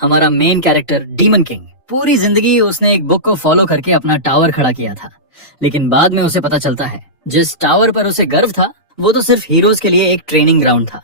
हमारा main character demon king, पूरी जिंदगी उसने एक बुक को फॉलो करके अपना टावर खड़ा किया था। लेकिन बाद में उसे पता चलता है जिस टावर पर उसे गर्व था वो तो सिर्फ हीरोज के लिए एक ट्रेनिंग ग्राउंड था।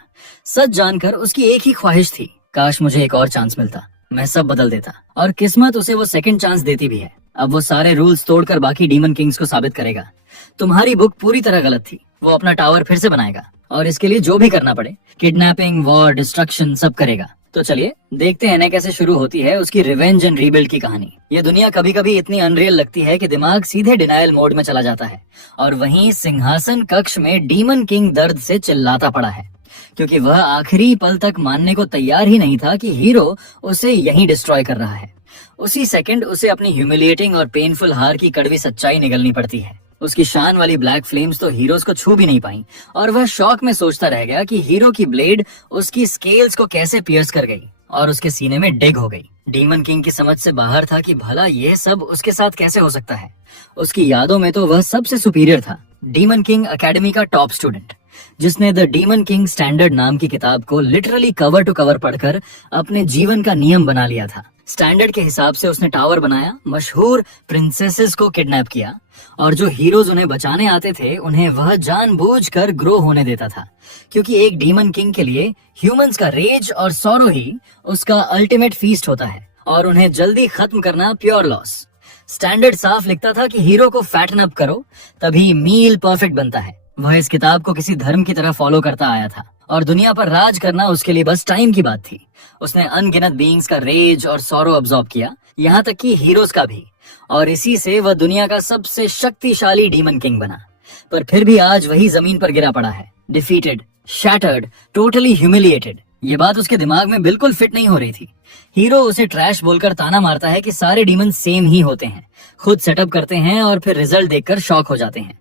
सच जानकर उसकी एक ही ख्वाहिश थी, काश मुझे एक और चांस मिलता, मैं सब बदल देता। और किस्मत उसे वो सेकंड चांस देती भी है। अब वो सारे रूल्स तोड़कर बाकी डीमन किंग्स को साबित करेगा तुम्हारी बुक पूरी तरह गलत थी। वो अपना टावर फिर से बनाएगा और इसके लिए जो भी करना पड़े, किडनैपिंग, वॉर, डिस्ट्रक्शन, सब करेगा। तो चलिए देखते हैं ना कैसे शुरू होती है उसकी रिवेंज एंड रीबिल्ड की कहानी। ये दुनिया कभी कभी इतनी अनरियल लगती है कि दिमाग सीधे डिनायल मोड में चला जाता है। और वहीं सिंहासन कक्ष में डीमन किंग दर्द से चिल्लाता पड़ा है, क्योंकि वह आखिरी पल तक मानने को तैयार ही नहीं था कि हीरो उसे यहीं डिस्ट्रॉय कर रहा है। उसी सेकंड उसे अपनी ह्यूमिलिएटिंग और पेनफुल हार की कड़वी सच्चाई निगलनी पड़ती है। उसकी शान वाली ब्लैक फ्लेम्स तो हीरोज को छू भी नहीं पाई और वह शॉक में सोचता रह गया कि हीरो की ब्लेड उसकी स्केल्स को कैसे पियर्स कर गई और उसके सीने में डिग हो गई। डीमन किंग की समझ से बाहर था कि भला ये सब उसके साथ कैसे हो सकता है। उसकी यादों में तो वह सबसे सुपीरियर था, डीमन किंग एकेडमी का टॉप स्टूडेंट, जिसने द डीमन किंग स्टैंडर्ड नाम की किताब को लिटरली कवर टू कवर पढ़कर अपने जीवन का नियम बना लिया था। स्टैंडर्ड के हिसाब से उसने टावर बनाया, मशहूर प्रिंसेसेस को किडनैप किया और जो हीरोज उन्हें बचाने आते थे उन्हें वह जानबूझकर ग्रो होने देता था, क्योंकि एक डीमन किंग के लिए ह्यूमंस का रेज और सॉरो ही उसका अल्टीमेट फीस्ट होता है और उन्हें जल्दी खत्म करना प्योर लॉस। स्टैंडर्ड साफ लिखता था कि हीरो को फैटन अप करो तभी मील परफेक्ट बनता है। वह इस किताब को किसी धर्म की तरह फॉलो करता आया था और दुनिया पर राज करना उसके लिए बस टाइम की बात थी। उसने अनगिनत बीइंग्स का रेज और सॉरो अब्सॉर्ब किया, यहाँ तक कि हीरोज का भी, और इसी से वह दुनिया का सबसे शक्तिशाली डीमन किंग बना। पर फिर भी आज वही जमीन पर गिरा पड़ा है, डिफीटेड, शैटर्ड, टोटली ह्यूमिलिएटेड। ये बात उसके दिमाग में बिल्कुल फिट नहीं हो रही थी। हीरो उसे ट्रैश बोलकर ताना मारता है कि सारे डीमन सेम ही होते हैं, खुद सेटअप करते हैं और फिर रिजल्ट देखकर शॉक हो जाते हैं।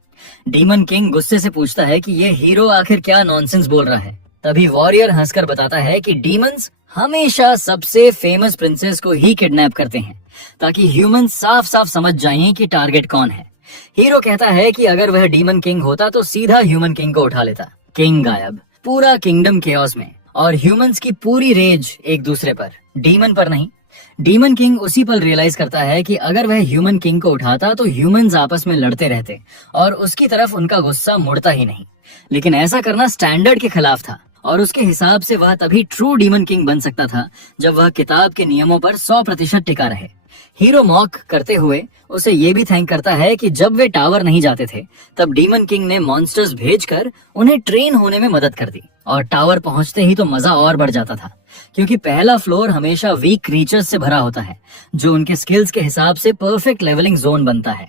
डीमन किंग गुस्से से पूछता है कि ये हीरो आखिर क्या नॉनसेंस बोल रहा है। तभी वॉरियर हंसकर बताता है कि डीमंस हमेशा सबसे फेमस प्रिंसेस को ही किडनैप करते हैं ताकि ह्यूमंस साफ साफ समझ जाएं कि टारगेट कौन है। हीरो कहता है कि अगर वह डीमन किंग होता तो सीधा ह्यूमन किंग को उठा लेता। किंग गायब, पूरा किंगडम केओस में, और ह्यूमंस की पूरी रेज एक दूसरे पर, डीमन पर नहीं। डीमन किंग उसी पल रियलाइज करता है कि अगर वह ह्यूमन किंग को उठाता तो ह्यूमंस आपस में लड़ते रहते और उसकी तरफ उनका गुस्सा मुड़ता ही नहीं। लेकिन ऐसा करना स्टैंडर्ड के खिलाफ था और उसके हिसाब से वह तभी ट्रू डीमन किंग बन सकता था जब वह किताब के नियमों पर 100% टिका रहे। हीरो मॉक करते हुए उसे ये भी थैंक करता है कि जब वे टावर नहीं जाते थे तब डीमन किंग ने मॉन्स्टर्स भेजकर उन्हें ट्रेन होने में मदद कर दी और टावर पहुंचते ही तो मजा और बढ़ जाता था, क्योंकि पहला फ्लोर हमेशा वीक क्रीचर्स से भरा होता है जो उनके स्किल्स के हिसाब से परफेक्ट लेवलिंग जोन बनता है।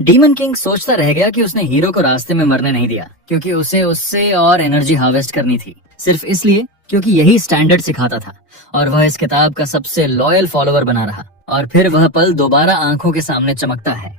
डीमन किंग सोचता रह गया कि उसने हीरो को रास्ते में मरने नहीं दिया, क्योंकि उसे उससे और एनर्जी हार्वेस्ट करनी थी, सिर्फ इसलिए क्योंकि यही स्टैंडर्ड सिखाता था और वह इस किताब का सबसे लॉयल फॉलोअर बना रहा। और फिर वह पल दोबारा आंखों के सामने चमकता है।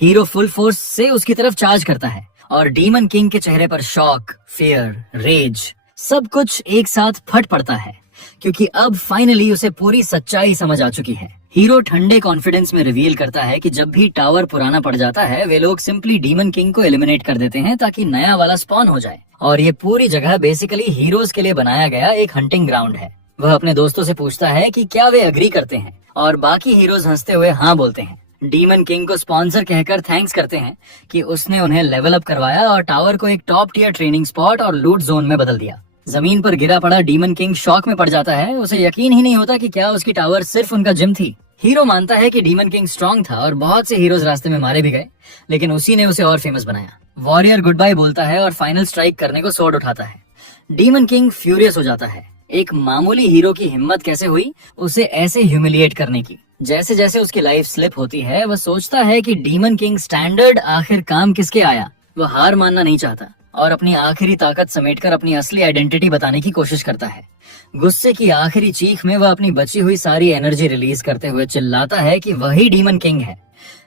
हीरो फुल फोर्स से उसकी तरफ चार्ज करता है और डीमन किंग के चेहरे पर शॉक, फियर, रेज, सब कुछ एक साथ फट पड़ता है, क्योंकि अब फाइनली उसे पूरी सच्चाई समझ आ चुकी है। हीरो ठंडे कॉन्फिडेंस में रिवील करता है कि जब भी टावर पुराना पड़ जाता है वे लोग सिंपली डीमन किंग को एलिमिनेट कर देते हैं ताकि नया वाला स्पॉन हो जाए, और ये पूरी जगह बेसिकली हीरोज के लिए बनाया गया एक हंटिंग ग्राउंड है। वह अपने दोस्तों से पूछता है कि क्या वे अग्री करते हैं और बाकी हीरोज हंसते हुए हाँ बोलते हैं। डीमन किंग को स्पॉन्सर कहकर थैंक्स करते हैं कि उसने उन्हें लेवल अप करवाया और टावर को एक टॉप टियर ट्रेनिंग स्पॉट और लूट जोन में बदल दिया। जमीन पर गिरा पड़ा डीमन किंग शॉक में पड़ जाता है। उसे यकीन ही नहीं होता कि क्या उसकी टावर सिर्फ उनका जिम थी। हीरो मानता है कि डीमन किंग स्ट्रांग था और बहुत से हीरोज रास्ते में मारे भी गए, लेकिन उसी ने उसे और फेमस बनाया। वॉरियर गुड बाय बोलता है और फाइनल स्ट्राइक करने को स्वॉर्ड उठाता है। डीमन किंग फ्यूरियस हो जाता है, एक मामूली हीरो की हिम्मत कैसे हुई उसे ऐसे ह्यूमिलिएट करने की। जैसे जैसे उसकी लाइफ स्लिप होती है वह सोचता है कि डीमन किंग स्टैंडर्ड आखिर काम किसके आया। वह हार मानना नहीं चाहता और अपनी आखिरी ताकत समेटकर अपनी असली आइडेंटिटी बताने की कोशिश करता है। गुस्से की आखिरी चीख में वह अपनी बची हुई सारी एनर्जी रिलीज करते हुए चिल्लाता है कि वही डीमन किंग है।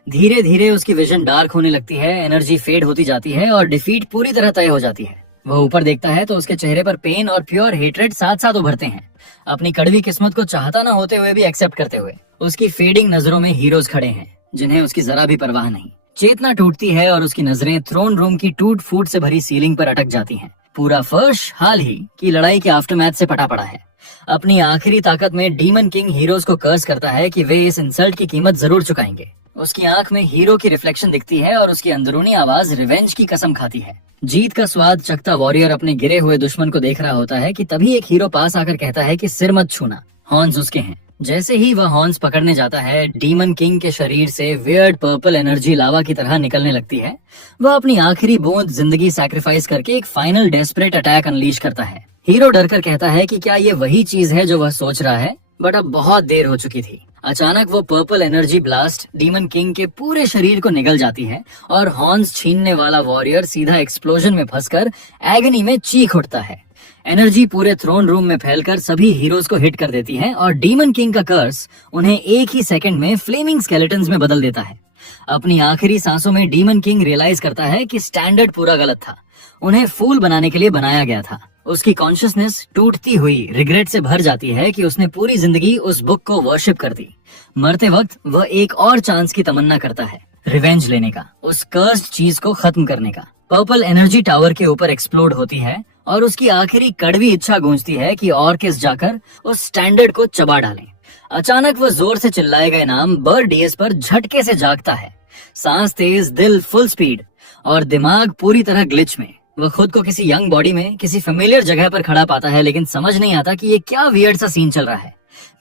धीरे धीरे उसकी विजन डार्क होने लगती है, एनर्जी फेड होती जाती है और डिफीट पूरी तरह तय हो जाती है। वह ऊपर देखता है तो उसके चेहरे पर पेन और प्योर हेट्रेड साथ साथ उभरते हैं, अपनी कड़वी किस्मत को चाहता ना होते हुए भी एक्सेप्ट करते हुए। उसकी फेडिंग नजरों में हीरोज खड़े हैं जिन्हें उसकी जरा भी परवाह नहीं। चेतना टूटती है और उसकी नजरें थ्रोन रूम की टूट फूट से भरी सीलिंग पर अटक जाती हैं। पूरा फर्श हाल ही की लड़ाई के आफ्टरमैथ से पटा पड़ा है। अपनी आखिरी ताकत में डीमन किंग हीरोज को कर्ज करता है कि वे इस इंसल्ट की कीमत जरूर चुकाएंगे। उसकी आंख में हीरो की रिफ्लेक्शन दिखती है और उसकी अंदरूनी आवाज रिवेंज की कसम खाती है। जीत का स्वाद चखता वॉरियर अपने गिरे हुए दुश्मन को देख रहा होता है कि तभी एक हीरो पास आकर कहता है कि सिर मत छूना, हॉर्न्स उसके हैं। जैसे ही वह हॉर्न्स पकड़ने जाता है, डीमन किंग के शरीर से वियर्ड पर्पल एनर्जी लावा की तरह निकलने लगती है। वह अपनी आखिरी बूंद जिंदगी सैक्रिफाइस करके एक फाइनल डेस्परेट अटैक अनलीश करता है। हीरो डरकर कहता है कि क्या ये वही चीज है जो वह सोच रहा है, बट अब बहुत देर हो चुकी थी। अचानक वो purple energy blast demon king के पूरे शरीर को निगल जाती है और हॉर्न्स छीनने वाला वॉरियर सीधा एक्सप्लोजन में फंसकर एगनी में चीख उठता है। एनर्जी पूरे थ्रोन रूम में फैलकर सभी हीरोज को हिट कर देती है और डीमन किंग का कर्स उन्हें एक ही सेकंड में फ्लेमिंग स्केलेटन्स में बदल देता है। अपनी आखिरी सांसों में डीमन किंग रियलाइज करता है कि स्टैंडर्ड पूरा गलत था, उन्हें फूल बनाने के लिए बनाया गया था। उसकी कॉन्शियसनेस टूटती हुई रिग्रेट से भर जाती है कि उसने पूरी जिंदगी उस बुक को वर्शिप कर दी। मरते वक्त वह एक और चांस की तमन्ना करता है, रिवेंज लेने का, उस कर्स्ड चीज को खत्म करने का। पर्पल एनर्जी टावर के ऊपर एक्सप्लोड होती है और उसकी आखिरी कड़वी इच्छा गूंजती है कि ऑर्किस जाकर उस स्टैंडर्ड को चबा डालें। अचानक वह जोर से चिल्लाए गए नाम बर्डियस पर झटके से जागता है। सांस तेज, दिल फुल स्पीड और दिमाग पूरी तरह ग्लिच में। वह खुद को किसी यंग बॉडी में किसी फेमिलियर जगह पर खड़ा पाता है, लेकिन समझ नहीं आता कि ये क्या वियर्ड सा सीन चल रहा है।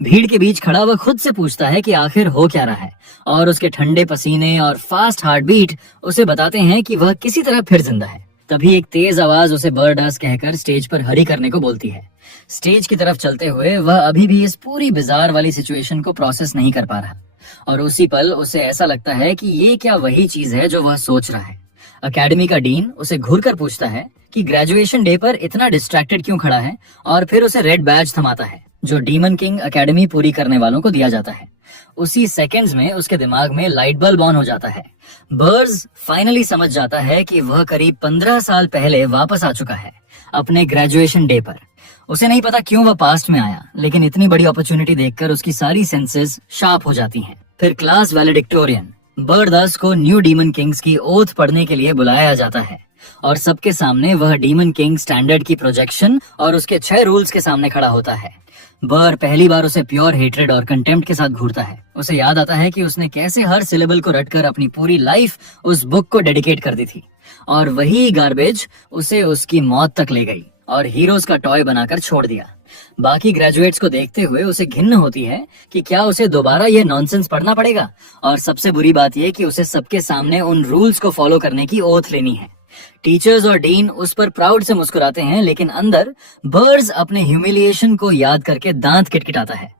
भीड़ के बीच खड़ा वह खुद से पूछता है कि आखिर हो क्या रहा है, और उसके ठंडे पसीने और फास्ट हार्ट बीट उसे बताते हैं कि वह किसी तरह फिर जिंदा है। तभी एक तेज आवाज उसे बर्डास कहकर स्टेज पर हरी करने को बोलती है। स्टेज की तरफ चलते हुए वह अभी भी इस पूरी बिजार वाली सिचुएशन को प्रोसेस नहीं कर पा रहा, और उसी पल उसे ऐसा लगता है कि ये क्या वही चीज है जो वह सोच रहा है। अकेडमी का डीन उसे घूर कर पूछता है कि ग्रेजुएशन डे पर इतना डिस्ट्रैक्टेड क्यों खड़ा है, और फिर उसे रेड बैज थमाता है जो डीमन किंग अकेडमी पूरी करने वालों को दिया जाता है। उसी सेकंड्स में उसके दिमाग में लाइट बल्ब ऑन हो जाता है। बर्ज फाइनली समझ जाता है कि वह करीब 15 साल पहले वापस आ चुका है अपने ग्रेजुएशन डे पर। उसे नहीं पता क्यों वह पास्ट में आया, लेकिन इतनी बड़ी अपॉर्चुनिटी देखकर उसकी सारी सेंसेस शार्प हो जाती हैं। फिर क्लास वैलेडिक्टोरियन बर्डास को न्यू डीमन किंग्स की ओथ पढ़ने के लिए बुलाया जाता है, और सबके सामने वह डीमन किंग स्टैंडर्ड की प्रोजेक्शन और उसके 6 रूल्स के सामने खड़ा होता है। बर पहली बार उसे प्योर हेट्रेड और कंटेम्प्ट के साथ घूरता है। उसे याद आता है कि उसने कैसे हर सिलेबल को रटकर अपनी पूरी लाइफ उस बुक को डेडिकेट कर दी थी, और वही गार्बेज उसे उसकी मौत तक ले गई और हीरोज का टॉय बनाकर छोड़ दिया। बाकी ग्रेजुएट्स को देखते हुए उसे घिन्न होती है कि क्या उसे दोबारा यह नॉनसेंस पढ़ना पड़ेगा, और सबसे बुरी बात यह कि उसे सबके सामने उन रूल्स को फॉलो करने की ओथ लेनी है। टीचर्स और डीन उस पर प्राउड से मुस्कुराते हैं, लेकिन अंदर बर्ज अपने ह्यूमिलिएशन को याद करके दांत किटकिटाता है।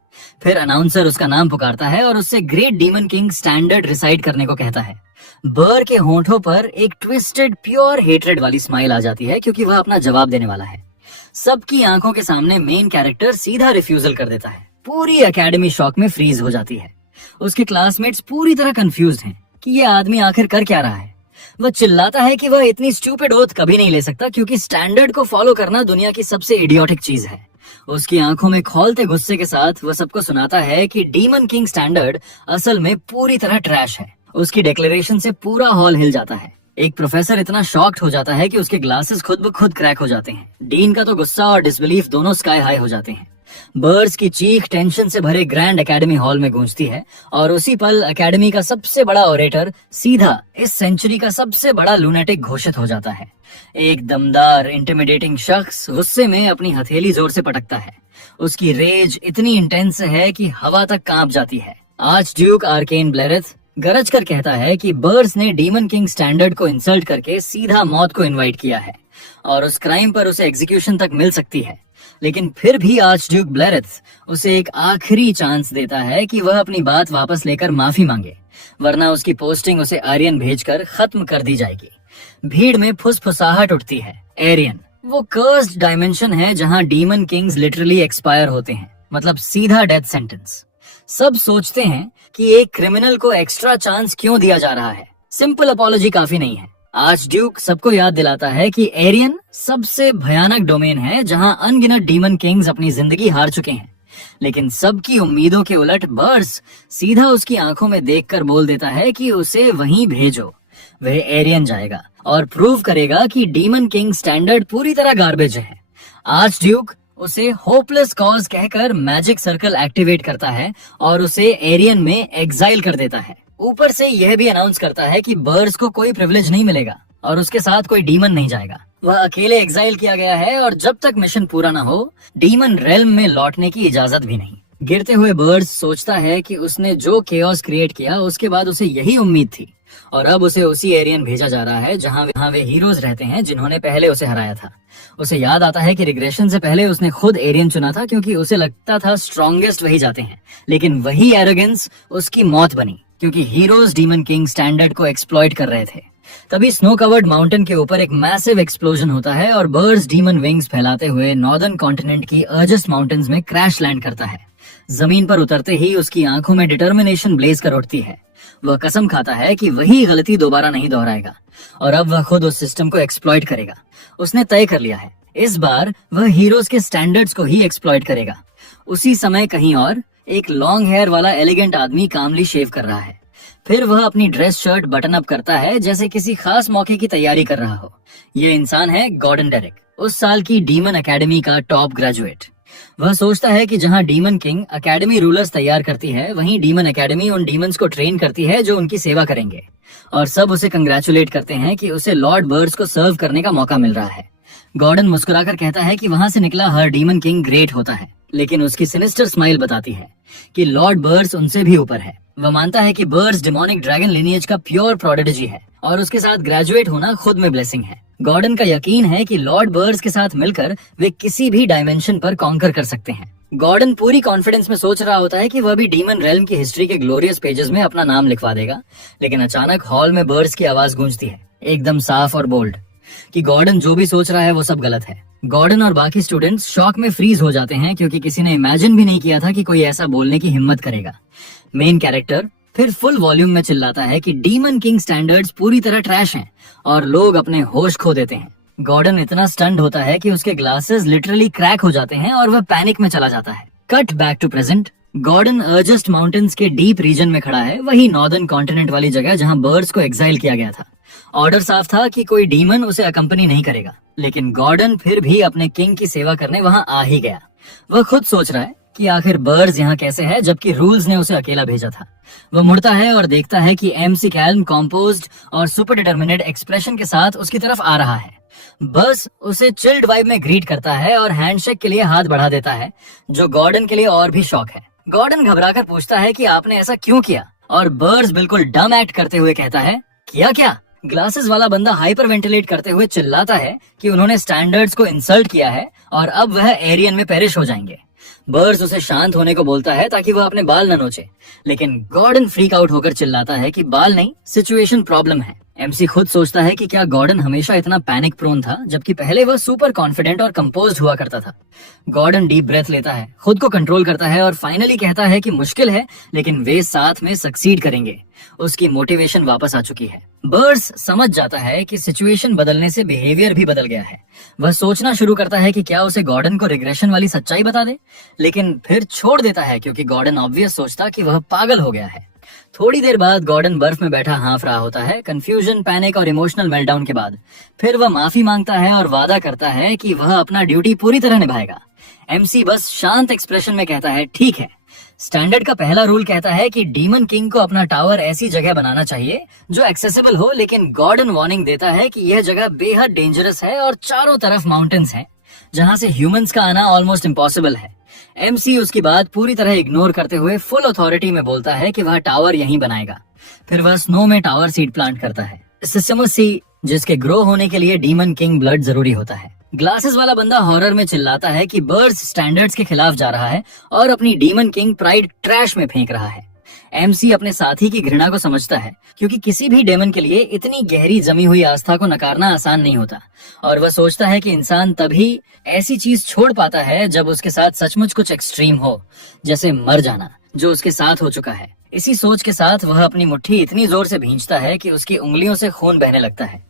फिर अनाउंसर उसका नाम पुकारता है और उससे great demon king standard recite करने को कहता है। बर के होंठों पर एक ट्विस्टेड प्योर हेट्रेड वाली स्माइल आ जाती है, क्योंकि वह अपना जवाब देने वाला है। सबकी आंखों के सामने मेन कैरेक्टर सीधा रिफ्यूजल कर देता है। पूरी एकेडमी शॉक में फ्रीज हो जाती है। उसके क्लासमेट्स पूरी तरह कंफ्यूज्ड हैं कि ये आदमी आखिर कर क्या रहा है। वह चिल्लाता है कि वह इतनी स्टूपिड ओथ कभी नहीं ले सकता, क्योंकि स्टैंडर्ड को फॉलो करना दुनिया की सबसे इडियोटिक चीज है। उसकी आंखों में खौलते गुस्से के साथ वह सबको सुनाता है कि डीमन किंग स्टैंडर्ड असल में पूरी तरह ट्रैश है। उसकी डिक्लेरेशन से पूरा हॉल हिल जाता है। एक प्रोफेसर इतना शॉक्ड हो जाता है कि उसके ग्लासेस खुद ब खुद क्रैक हो जाते हैं। डीन का तो गुस्सा और डिसबिलीफ दोनों स्काई हाई हो जाते हैं। बर्ड्स की चीख टेंशन से भरे ग्रैंड एकेडमी हॉल में गूंजती है, और उसी पल एकेडमी का सबसे बड़ा ओरेटर सीधा इस सेंचुरी का सबसे बड़ा लूनेटिक घोषित हो जाता है। एक दमदार इंटिमिडेटिंग शख्स गुस्से में अपनी हथेली जोर से पटकता है। उसकी रेज इतनी इंटेंस है कि हवा तक कांप जाती है। आर्च ड्यूक आर्केन ब्लेरेथ गरज कर कहता है कि बर्ड्स ने डीमन किंग स्टैंडर्ड को इंसल्ट करके सीधा मौत को इनवाइट किया है, और उस क्राइम पर उसे एग्जीक्यूशन तक मिल सकती है। लेकिन फिर भी आर्च ड्यूक ब्लेरेथ उसे एक आखिरी चांस देता है कि वह अपनी बात वापस लेकर माफी मांगे, वरना उसकी पोस्टिंग उसे आर्यन भेजकर खत्म कर दी जाएगी। भीड़ में फुसफुसाहट उठती है। एरियन वो कर्स्ड डायमेंशन है जहां डीमन किंग्स लिटरली एक्सपायर होते हैं, मतलब सीधा डेथ सेंटेंस। सब सोचते हैं कि एक क्रिमिनल को एक्स्ट्रा चांस क्यों दिया जा रहा है। सिंपल अपॉलॉजी काफी नहीं है। आर्च ड्यूक सबको याद दिलाता है कि एरियन सबसे भयानक डोमेन है जहां अनगिनत डीमन किंग्स अपनी जिंदगी हार चुके हैं। लेकिन सबकी उम्मीदों के उलट बर्स सीधा उसकी आंखों में देखकर बोल देता है कि उसे वहीं भेजो। वह एरियन जाएगा और प्रूव करेगा कि डीमन किंग स्टैंडर्ड पूरी तरह गार्बेज है। आर्च ड्यूक उसे होपलेस कॉज कहकर मैजिक सर्कल एक्टिवेट करता है और उसे एरियन में एग्जाइल कर देता है। ऊपर से यह भी अनाउंस करता है कि बर्ड्स को कोई प्रिविलेज नहीं मिलेगा और उसके साथ कोई डीमन नहीं जाएगा। वह अकेले एग्जाइल किया गया है और जब तक मिशन पूरा ना हो डीमन रेल्म में लौटने की इजाजत भी नहीं। गिरते हुए बर्ड्स सोचता है कि उसने जो केओस क्रिएट किया उसके बाद उसे यही उम्मीद थी और अब उसे उसी एरियन भेजा जा रहा है जहां वे हीरोज रहते हैं जिन्होंने पहले उसे हराया था। उसे याद आता है कि रिग्रेशन से पहले उसने खुद एरियन चुना था क्योंकि उसे लगता था स्ट्रॉन्गेस्ट वही जाते हैं, लेकिन वही एरोगेंस उसकी मौत बनी क्योंकि हीरोज डीमन किंग स्टैंडर्ड को एक्सप्लॉइट कर रहे थे। तभी स्नो कवर्ड माउंटेन के ऊपर एक मैसिव एक्सप्लोजन होता है और बर्ड्स डीमन विंग्स फैलाते हुए नॉर्दर्न कॉन्टिनेंट की अर्जेस्ट माउंटेन्स में क्रैश लैंड करता है। जमीन पर उतरते ही उसकी आंखों में डिटर्मिनेशन ब्लेज कर उठती है। वह कसम खाता है कि वही गलती दोबारा नहीं दोहराएगा और अब वह खुद उस सिस्टम को एक्सप्लॉइट करेगा। उसने तय कर लिया है, इस बार वह हीरोज के स्टैंडर्ड्स को ही एक्सप्लॉइट करेगा। उसी समय कहीं और एक लॉन्ग हेयर वाला एलिगेंट आदमी कामली शेव कर रहा है। फिर वह अपनी ड्रेस शर्ट बटन अप करता है जैसे किसी खास मौके की तैयारी कर रहा हो। ये इंसान है गॉर्डन डेरेक, उस साल की डीमन एकेडमी का टॉप ग्रेजुएट। वह सोचता है कि जहां डीमन किंग एकेडमी रूलर्स तैयार करती है वहीं डीमन एकेडमी उन डीमंस को ट्रेन करती है जो उनकी सेवा करेंगे और सब उसे कंग्रेचुलेट करते हैं कि उसे लॉर्ड बर्ड्स को सर्व करने का मौका मिल रहा है। गॉर्डन मुस्कुराकर कहता है कि वहां से निकला हर डीमन किंग ग्रेट होता है, लेकिन उसकी सिनिस्टर स्माइल बताती है कि लॉर्ड बर्ड्स उनसे भी ऊपर है। वह मानता है कि बर्ड्स डिमोनिक ड्रैगन लिनिएज का प्योर प्रोडिजी है और उसके साथ ग्रेजुएट होना खुद में ब्लेसिंग है। गॉर्डन का यकीन है कि लॉर्ड बर्ड्स के साथ मिलकर वे किसी भी डायमेंशन पर कॉन्कर कर सकते हैं। गॉर्डन पूरी कॉन्फिडेंस में सोच रहा होता है कि वह भी डीमन रेल्म की हिस्ट्री के ग्लोरियस पेजेस में अपना नाम लिखवा देगा, लेकिन अचानक हॉल में बर्ड्स की आवाज गूंजती है, एकदम साफ और बोल्ड, कि गॉर्डन जो भी सोच रहा है वो सब गलत है। गॉर्डन और बाकी स्टूडेंट्स शॉक में फ्रीज हो जाते हैं क्योंकि किसी ने इमेजिन भी नहीं किया था कि कोई ऐसा बोलने की हिम्मत करेगा। मेन कैरेक्टर फिर फुल वॉल्यूम में चिल्लाता है कि डीमन किंग स्टैंडर्ड्स पूरी तरह ट्रैश हैं और लोग अपने होश खो देते हैं। गॉर्डन इतना स्टन्ड होता है कि उसके ग्लासेस लिटरली क्रैक हो जाते हैं और वह पैनिक में चला जाता है। Cut back to present. Gordon Argest mountains के डीप रीजन में खड़ा है, वही नॉर्दर्न कॉन्टिनेंट वाली जगह जहां बर्ड्स को एक्साइल किया गया था। ऑर्डर साफ था कि कोई डीमन उसे अकंपनी नहीं करेगा, लेकिन गॉर्डन फिर भी अपने किंग की सेवा करने वहां आ ही गया। वह खुद सोच रहा है कि आखिर बर्ड्स यहाँ कैसे है जबकि रूल्स ने उसे अकेला भेजा था। वह मुड़ता है और देखता है कि एमसी कैल्म कॉम्पोज्ड और सुपर डिटर्मिनेट एक्सप्रेशन के साथ उसकी तरफ आ रहा है। बस उसे चिल्ड वाइब में ग्रीट करता है और हैंडशेक के लिए हाथ बढ़ा देता है, जो गॉर्डन के लिए और भी शॉक है। गॉर्डन घबराकर पूछता है कि आपने ऐसा क्यों किया, और बर्ड्स बिल्कुल डम एक्ट करते हुए कहता है, किया क्या? ग्लासेस वाला बंदा हाइपर वेंटिलेट करते हुए चिल्लाता है कि उन्होंने स्टैंडर्ड्स को इंसल्ट किया है और अब वह एरियन में पेरिश हो जाएंगे। बर्ड्स उसे शांत होने को बोलता है ताकि वह अपने बाल न नोचे, लेकिन गॉर्डन फ्रीक आउट होकर चिल्लाता है कि बाल नहीं, सिचुएशन प्रॉब्लम है। एमसी खुद सोचता है कि क्या गॉर्डन हमेशा इतना पैनिक प्रोन था, जबकि पहले वह सुपर कॉन्फिडेंट और कंपोज्ड हुआ करता था। गॉर्डन डीप ब्रेथ लेता है, खुद को कंट्रोल करता है और फाइनली कहता है कि मुश्किल है लेकिन वे साथ में सक्सीड करेंगे। उसकी मोटिवेशन वापस आ चुकी है। बर्ड्स समझ जाता है कि सिचुएशन बदलने से बिहेवियर भी बदल गया है। वह सोचना शुरू करता है कि क्या उसे गॉर्डन को रिग्रेशन वाली सच्चाई बता दे, लेकिन फिर छोड़ देता है क्योंकि गॉर्डन ऑब्वियस सोचता कि वह पागल हो गया है। थोड़ी देर बाद गॉर्डन बर्फ में बैठा हाँफ रहा होता है, कंफ्यूजन, पैनिक और इमोशनल मेल्टडाउन के बाद। फिर वह माफी मांगता है और वादा करता है कि वह अपना ड्यूटी पूरी तरह निभाएगा। एमसी बस शांत एक्सप्रेशन में कहता है, ठीक है। स्टैंडर्ड का पहला रूल कहता है कि डीमन किंग को अपना टावर ऐसी जगह बनाना चाहिए जो एक्सेसिबल हो, लेकिन गॉर्डन वार्निंग देता है कि यह जगह बेहद डेंजरस है और चारों तरफ माउंटेन्स हैं, जहां से ह्यूमंस का आना ऑलमोस्ट इम्पॉसिबल है। एमसी उसकी बात पूरी तरह इग्नोर करते हुए फुल अथॉरिटी में बोलता है कि वह टावर यहीं बनाएगा। फिर वह स्नो में टावर सीड प्लांट करता है, सिस्टमस सी, जिसके ग्रो होने के लिए डीमन किंग ब्लड जरूरी होता है। ग्लासेस वाला बंदा हॉरर में चिल्लाता है कि बर्ड्स स्टैंडर्ड्स के खिलाफ जा रहा है और अपनी डीमन किंग प्राइड ट्रैश में फेंक रहा है। एमसी अपने साथी की घृणा को समझता है क्योंकि किसी भी डेमन के लिए इतनी गहरी जमी हुई आस्था को नकारना आसान नहीं होता, और वह सोचता है कि इंसान तभी ऐसी चीज छोड़ पाता है जब उसके साथ सचमुच कुछ एक्सट्रीम हो, जैसे मर जाना, जो उसके साथ हो चुका है। इसी सोच के साथ वह अपनी मुट्ठी इतनी जोर से भींचता है कि उसकी उंगलियों से खून बहने लगता है।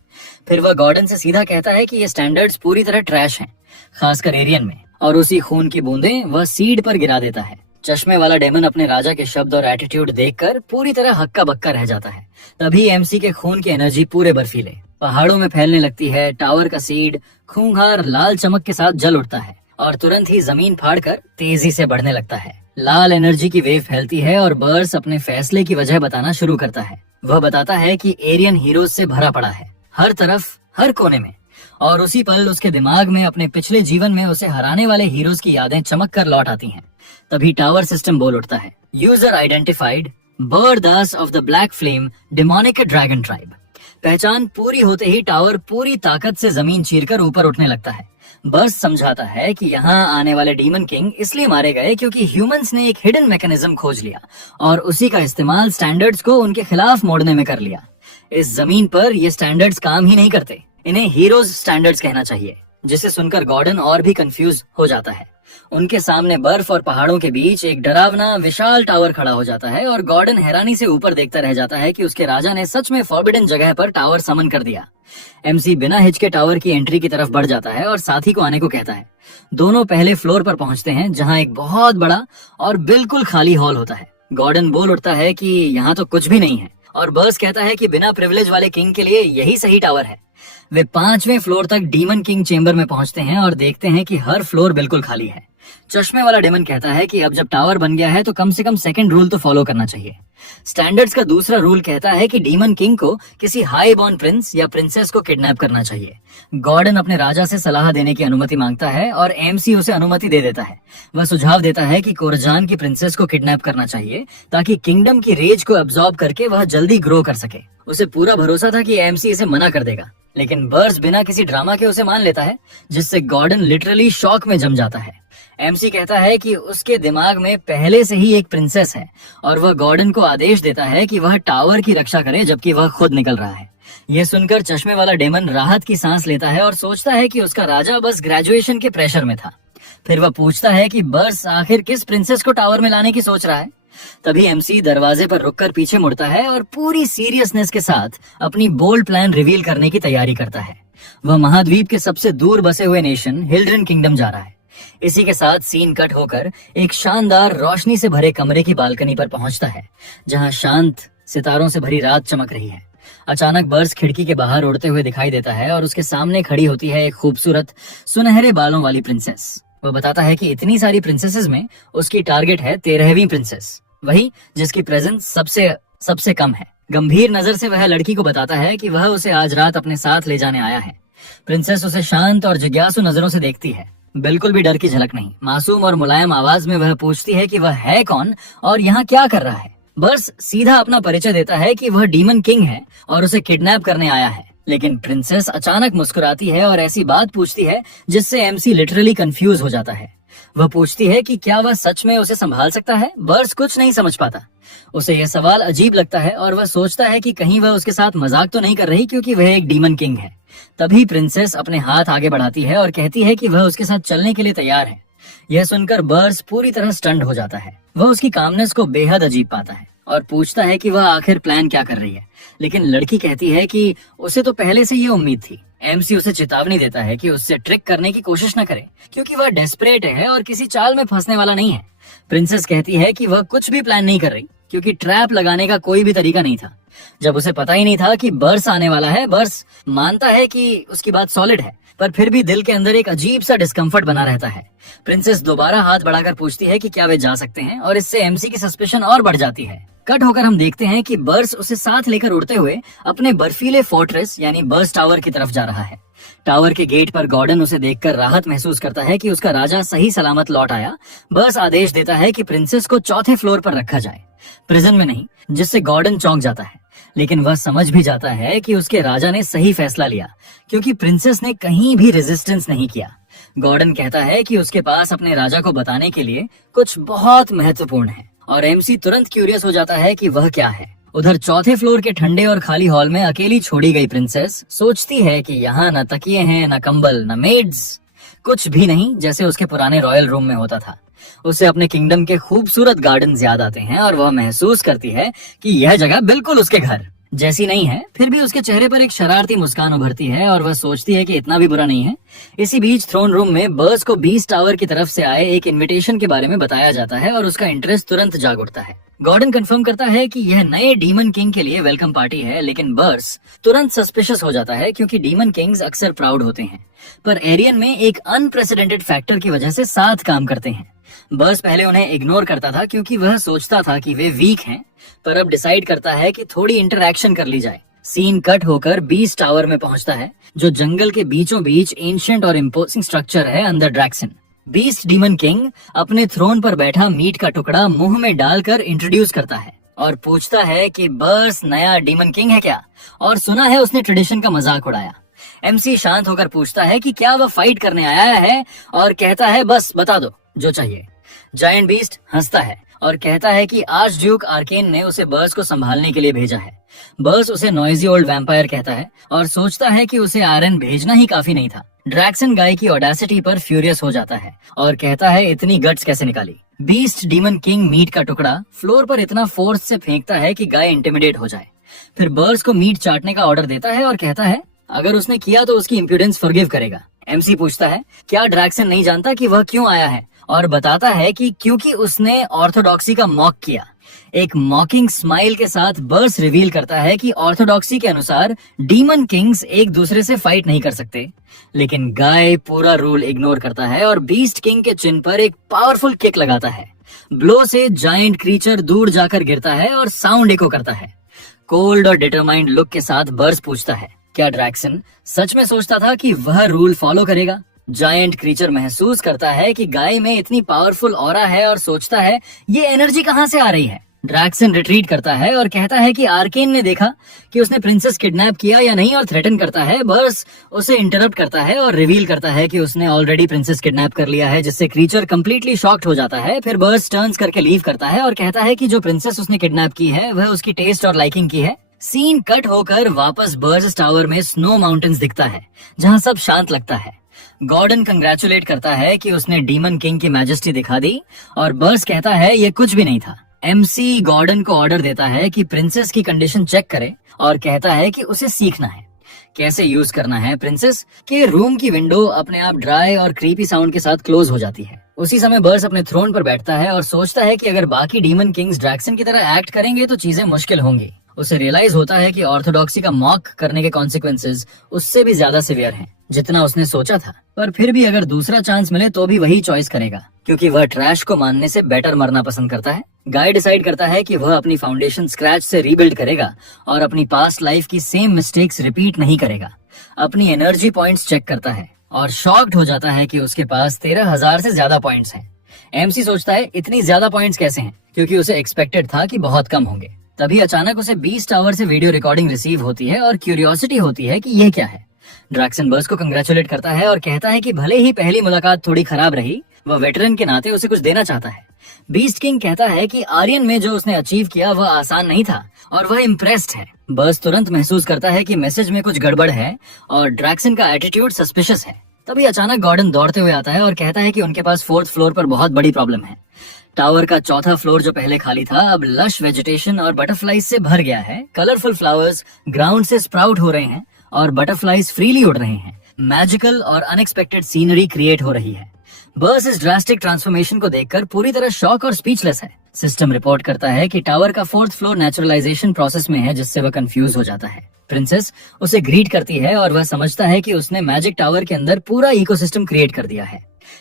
फिर वह गॉर्डन से सीधा कहता है कि ये स्टैंडर्ड्स पूरी तरह ट्रैश हैं, खासकर एरियन में, और उसी खून की बूंदें वह सीड पर गिरा देता है। चश्मे वाला डेमन अपने राजा के शब्द और एटीट्यूड देखकर पूरी तरह हक्का बक्का रह जाता है। तभी एमसी के खून की एनर्जी पूरे बर्फीले पहाड़ों में फैलने लगती है। टावर का सीड खूंखार लाल चमक के साथ जल उठता है और तुरंत ही जमीन फाड़कर तेजी से बढ़ने लगता है। लाल एनर्जी की वेव फैलती है और बर्स अपने फैसले की वजह बताना शुरू करता है। वह बताता है कि एरियन हीरोज से भरा पड़ा है, हर तरफ, हर कोने में। और उसी पल उसके दिमाग में अपने पिछले जीवन में उसे हराने वाले हीरोज की यादें चमक कर लौट आती हैं। तभी टावर सिस्टम बोल उठता है, user identified bird Das of the black flame demonic dragon tribe. पहचान पूरी होते ही टावर पूरी ताकत से जमीन चीरकर ऊपर उठने लगता है। बर्स समझाता है कि यहाँ आने वाले डीमन किंग इसलिए मारे गए क्योंकि ह्यूमंस ने एक हिडन मैकेनिज्म खोज लिया और उसी का इस्तेमाल स्टैंडर्ड्स को उनके खिलाफ मोड़ने में कर लिया। इस जमीन पर ये स्टैंडर्ड्स काम ही नहीं करते, इन्हें हीरोज स्टैंडर्ड्स कहना चाहिए। जिसे सुनकर गॉर्डन और भी कंफ्यूज हो जाता है। उनके सामने बर्फ और पहाड़ों के बीच एक डरावना विशाल टावर खड़ा हो जाता है और गॉर्डन हैरानी से ऊपर देखता रह जाता है कि उसके राजा ने सच में फॉरबिडन जगह पर टावर समन कर दिया। एमसी बिना हिचके टावर की एंट्री की तरफ बढ़ जाता है और साथी को आने को कहता है। दोनों पहले फ्लोर पर पहुंचते हैं जहां एक बहुत बड़ा और बिल्कुल खाली हॉल होता है। गॉर्डन बोल उठता है कि यहाँ तो कुछ भी नहीं है और बर्स कहता है कि बिना प्रिविलेज वाले किंग के लिए यही सही टावर है। वे 5वें फ्लोर तक डीमन किंग चेंबर में पहुंचते हैं और देखते हैं कि हर फ्लोर बिल्कुल खाली है। चश्मे वाला डेमन कहता है कि अब जब टावर बन गया है तो कम से कम सेकंड रूल तो फॉलो करना चाहिए। स्टैंडर्ड्स का दूसरा रूल कहता है कि डीमन किंग को किसी हाई बॉर्न प्रिंस या प्रिंसेस को किडनैप करना चाहिए। गॉर्डन अपने राजा से सलाह देने की अनुमति मांगता है और एमसी उसे अनुमति दे देता है। वह सुझाव देता है कि कोरजान की प्रिंसेस को किडनैप करना चाहिए ताकि किंगडम की रेज को एब्जॉर्ब करके वह जल्दी ग्रो कर सके। उसे पूरा भरोसा था कि एमसी इसे मना कर देगा, लेकिन बर्स बिना किसी ड्रामा के उसे मान लेता है, जिससे गॉर्डन लिटरली शॉक में जम जाता है। एमसी कहता है कि उसके दिमाग में पहले से ही एक प्रिंसेस है और वह गॉर्डन को आदेश देता है कि वह टावर की रक्षा करे जबकि वह खुद निकल रहा है। यह सुनकर चश्मे वाला डेमन राहत की सांस लेता है और सोचता है कि उसका राजा बस ग्रेजुएशन के प्रेशर में था। फिर वह पूछता है कि बर्स आखिर किस प्रिंसेस को टावर में लाने की सोच रहा है। तभी एमसी दरवाजे पर रुककर पीछे मुड़ता है और पूरी सीरियसनेस के साथ अपनी बोल्ड प्लान रिवील करने की तैयारी करता है। वह महाद्वीप के सबसे दूर बसे हुए नेशन हिल्ड्रन किंगडम जा रहा है। इसी के साथ सीन कट होकर एक शानदार रोशनी से भरे कमरे की बालकनी पर पहुंचता है, जहां शांत सितारों से भरी रात चमक रही है। अचानक बर्स खिड़की के बाहर उड़ते हुए दिखाई देता है और उसके सामने खड़ी होती है एक खूबसूरत सुनहरे बालों वाली प्रिंसेस। वह बताता है कि इतनी सारी प्रिंसेसेस में उसकी टारगेट है 13वीं प्रिंसेस, वही जिसकी प्रेजेंस सबसे कम है। गंभीर नजर से वह लड़की को बताता है कि वह उसे आज रात अपने साथ ले जाने आया है। प्रिंसेस उसे शांत और जिज्ञासु नजरों से देखती है, बिल्कुल भी डर की झलक नहीं। मासूम और मुलायम आवाज में वह पूछती है कि वह है कौन और यहाँ क्या कर रहा है। बर्स सीधा अपना परिचय देता है कि वह डीमन किंग है और उसे किडनैप करने आया है। लेकिन प्रिंसेस अचानक मुस्कुराती है और ऐसी बात पूछती है जिससे एमसी लिटरली कंफ्यूज हो जाता है। वह पूछती है कि क्या वह सच में उसे संभाल सकता है। बर्स कुछ नहीं समझ पाता। उसे यह सवाल अजीब लगता है और वह सोचता है कि कहीं वह उसके साथ मजाक तो नहीं कर रही, क्योंकि वह एक डीमन किंग है। तभी प्रिंसेस अपने हाथ आगे बढ़ाती है और कहती है कि वह उसके साथ चलने के लिए तैयार है। यह सुनकर बर्स पूरी तरह स्टन्ड हो जाता है। वह उसकी कामनेस को बेहद अजीब पाता है और पूछता है कि वह आखिर प्लान क्या कर रही है। लेकिन लड़की कहती है कि उसे तो पहले से ये उम्मीद थी। एमसी उसे चेतावनी देता है कि उससे ट्रिक करने की कोशिश न करे, क्योंकि वह डेस्परेट है और किसी चाल में फंसने वाला नहीं है। प्रिंसेस कहती है कि वह कुछ भी प्लान नहीं कर रही, क्योंकि ट्रैप लगाने का कोई भी तरीका नहीं था। जब उसे पता ही नहीं था कि बर्स आने वाला है, बर्स मानता है कि उसकी बात सॉलिड है, पर फिर भी दिल के अंदर एक अजीब सा डिस्कम्फर्ट बना रहता है। प्रिंसेस दोबारा हाथ बढ़ाकर पूछती है कि क्या वे जा सकते हैं और इससे एमसी की सस्पेशन और बढ़ जाती है। कट होकर हम देखते हैं कि बर्स उसे साथ लेकर उड़ते हुए अपने बर्फीले फोर्ट्रेस यानी बर्स टावर की तरफ जा रहा है। टावर के गेट पर गॉर्डन उसे देखकर राहत महसूस करता है कि उसका राजा सही सलामत लौट आया। बर्स आदेश देता है कि प्रिंसेस को 4थे फ्लोर पर रखा जाए, प्रिजन में नहीं, जिससे गॉर्डन चौंक जाता है। लेकिन वह समझ भी जाता है कि उसके राजा ने सही फैसला लिया, क्योंकि प्रिंसेस ने कहीं भी रेजिस्टेंस नहीं किया। गॉर्डन कहता है कि उसके पास अपने राजा को बताने के लिए कुछ बहुत महत्वपूर्ण है और एमसी तुरंत क्यूरियस हो जाता है कि वह क्या है। उधर 4थे फ्लोर के ठंडे और खाली हॉल में अकेली छोड़ी गई प्रिंसेस सोचती है कि यहाँ न तकिए हैं, न कंबल, न मेड्स, कुछ भी नहीं, जैसे उसके पुराने रॉयल रूम में होता था। उसे अपने किंगडम के खूबसूरत गार्डन याद आते हैं और वह महसूस करती है कि यह जगह बिल्कुल उसके घर जैसी नहीं है, फिर भी उसके चेहरे पर एक शरारती मुस्कान उभरती है और वह सोचती है कि इतना भी बुरा नहीं है। इसी बीच थ्रोन रूम में बर्स को बीस्ट टावर की तरफ से आए एक इनविटेशन के बारे में बताया जाता है और उसका इंटरेस्ट तुरंत जाग उठता है। गॉर्डन कंफर्म करता है कि यह नए डीमन किंग के लिए वेलकम पार्टी है, लेकिन बर्स तुरंत सस्पिशियस हो जाता है क्योंकि डीमन किंग्स अक्सर प्राउड होते हैं, पर एरियन में एक अनप्रेसिडेंटेड फैक्टर की वजह से साथ काम करते हैं। बर्स पहले उन्हें इग्नोर करता था क्योंकि वह सोचता था कि वे वीक हैं, पर अब डिसाइड करता है कि थोड़ी इंटरैक्शन कर ली जाए। सीन कट होकर बीस्ट टावर में पहुंचता है, जो जंगल के बीचों बीच एंशिएंट और इम्पोजिंग स्ट्रक्चर है अंडर ड्रैक्सन। बीस्ट डीमन किंग अपने थ्रोन पर बैठा मीट का टुकड़ा मुंह में डालकर इंट्रोड्यूस करता है और पूछता है कि बर्स नया डीमन किंग है क्या, और सुना है उसने ट्रेडिशन का मजाक उड़ाया। एमसी शांत होकर पूछता है कि क्या वह फाइट करने आया है और कहता है बस बता दो जो चाहिए। जायंट बीस्ट हंसता है और कहता है कि आर्च ड्यूक आर्केन ने उसे बर्स को संभालने के लिए भेजा है। बर्स उसे नॉइजी ओल्ड वैम्पायर कहता है और सोचता है कि उसे आयरन भेजना ही काफी नहीं था। ड्रैक्सन गाय की ऑडेसिटी पर फ्यूरियस हो जाता है और कहता है इतनी गट्स कैसे निकाली। बीस्ट डीमन किंग मीट का टुकड़ा फ्लोर पर इतना फोर्स से फेंकता है कि गाय इंटिमिडेट हो जाए। फिर बर्स को मीट चाटने का ऑर्डर देता है और कहता है अगर उसने किया तो उसकी इम्प्यूडेंस फॉरगिव करेगा। एमसी पूछता है क्या ड्रैक्सन नहीं जानता कि वह क्यों आया है, और बताता है कि क्योंकि उसने ऑर्थोडॉक्सी का मॉक किया। एक मॉकिंग स्माइल के साथ बर्स रिवील करता है कि ऑर्थोडॉक्सी के अनुसार डीमन किंग्स एक दूसरे से फाइट नहीं कर सकते, लेकिन गाय पूरा रूल इग्नोर करता है और बीस्ट किंग के चिन पर एक पावरफुल किक लगाता है। ब्लो से जायंट क्रीचर दूर जाकर गिरता है और साउंड इको करता है। कोल्ड और डिटरमाइंड लुक के साथ बर्स पूछता है क्या ड्रैक्सन सच में सोचता था कि वह रूल फॉलो करेगा। जायंट क्रीचर महसूस करता है कि गाय में इतनी पावरफुल ऑरा है और सोचता है ये एनर्जी कहाँ से आ रही है। ड्रैक्सन रिट्रीट करता है और कहता है कि आर्केन ने देखा कि उसने प्रिंसेस किडनैप किया या नहीं और थ्रेटन करता है। बर्स उसे इंटरप्ट करता है और रिवील करता है कि उसने ऑलरेडी प्रिंसेस किडनैप कर लिया है, जिससे क्रीचर कंप्लीटली शॉक्ड हो जाता है। फिर बर्स टर्न्स करके लीव करता है और कहता है कि जो प्रिंसेस उसने किडनैप की है वह उसकी टेस्ट और लाइकिंग की है। सीन कट होकर वापस बर्स टावर में स्नो माउंटेन्स दिखता है जहाँ सब शांत लगता है। गॉर्डन कंग्रेचुलेट करता है कि उसने डीमन किंग की मैजेस्टी दिखा दी और बर्स कहता है ये कुछ भी नहीं था। एमसी गॉर्डन को ऑर्डर देता है कि प्रिंसेस की कंडीशन चेक करे और कहता है कि उसे सीखना है कैसे यूज करना है प्रिंसेस के रूम की विंडो अपने आप ड्राई और क्रीपी साउंड के साथ क्लोज हो जाती है। उसी समय बर्स अपने थ्रोन पर बैठता है और सोचता है कि अगर बाकी डीमन किंग्स ड्रैक्सन की तरह एक्ट करेंगे तो चीजें मुश्किल होंगी। उसे रियलाइज होता है कि ऑर्थोडॉक्सी का मॉक करने के कॉन्सिक्वेंसेस उससे भी ज्यादा सिवियर हैं जितना उसने सोचा था, पर फिर भी अगर दूसरा चांस मिले तो भी वही चॉइस करेगा क्योंकि वह ट्रैश को मानने से बेटर मरना पसंद करता है। गाय डिसाइड करता है कि वह अपनी फाउंडेशन स्क्रैच से रीबिल्ड करेगा और अपनी पास्ट लाइफ की सेम मिस्टेक्स रिपीट नहीं करेगा। अपनी एनर्जी पॉइंट्स चेक करता है और शॉक्ड हो जाता है कि उसके पास 13,000 से ज्यादा पॉइंट्स हैं। एमसी सोचता है इतनी ज्यादा पॉइंट्स कैसे हैं, क्योंकि उसे एक्सपेक्टेड था कि बहुत कम होंगे। तभी अचानक उसे बीस्ट टावर से वीडियो रिकॉर्डिंग रिसीव होती है और क्यूरियोसिटी होती है कि यह क्या है। ड्रैक्सन बर्स को कंग्रेचुलेट करता है और कहता है कि भले ही पहली मुलाकात थोड़ी खराब रही, वह वेटरन के नाते उसे कुछ देना चाहता है। बीस्ट किंग कहता है कि आर्यन में जो उसने अचीव किया वह आसान नहीं था और वह इम्प्रेस्ड है। बर्स तुरंत महसूस करता है कि मैसेज में कुछ गड़बड़ है और ड्रैक्सन का एटीट्यूड सस्पिशियस है। तभी अचानक गॉर्डन दौड़ते हुए आता है और कहता है कि उनके पास 4th फ्लोर पर बहुत बड़ी प्रॉब्लम है। टावर का 4था फ्लोर जो पहले खाली था अब लश वेजिटेशन और बटरफ्लाईज से भर गया है। कलरफुल फ्लावर्स ग्राउंड से स्प्राउट हो रहे हैं और बटरफ्लाईज फ्रीली उड़ रहे हैं। मैजिकल और अनएक्सपेक्टेड सीनरी क्रिएट हो रही है। बर्स इस ड्रास्टिक ट्रांसफॉर्मेशन को देखकर पूरी तरह शॉक और स्पीचलेस है। सिस्टम रिपोर्ट करता है कि टावर का 4th फ्लोर नेचुरलाइजेशन प्रोसेस में है, जिससे वह कंफ्यूज हो जाता है। प्रिंसेस उसे ग्रीट करती है और वह समझता है कि उसने मैजिक टावर के अंदर पूरा इकोसिस्टम क्रिएट कर दिया है।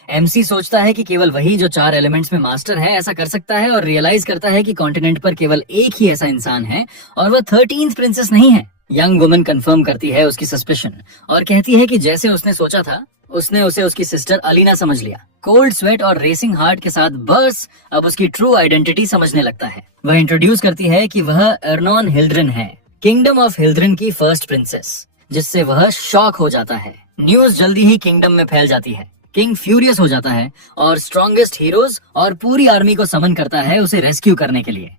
एमसी सोचता है कि केवल वही जो 4 एलिमेंट्स में मास्टर है ऐसा कर सकता है और रियलाइज करता है कि कॉन्टिनेंट पर केवल एक ही ऐसा इंसान है और वह 13th प्रिंसेस नहीं है। यंग वुमन कंफर्म करती है उसकी सस्पिशन और कहती है कि जैसे उसने सोचा था उसने उसे उसकी सिस्टर अलीना समझ लिया। कोल्ड स्वेट और रेसिंग हार्ट के साथ बर्स अब उसकी ट्रू आइडेंटिटी समझने लगता है। वह इंट्रोड्यूस करती है कि वह एर्नॉन हिल्ड्रिन है, किंगडम ऑफ हिल्ड्रिन की फर्स्ट प्रिंसेस, जिससे वह शॉक हो जाता है। न्यूज जल्दी ही किंगडम में फैल जाती है। किंग फ्यूरियस हो जाता है और स्ट्रॉन्गेस्ट हीरोज और पूरी आर्मी को समन करता है उसे रेस्क्यू करने के लिए।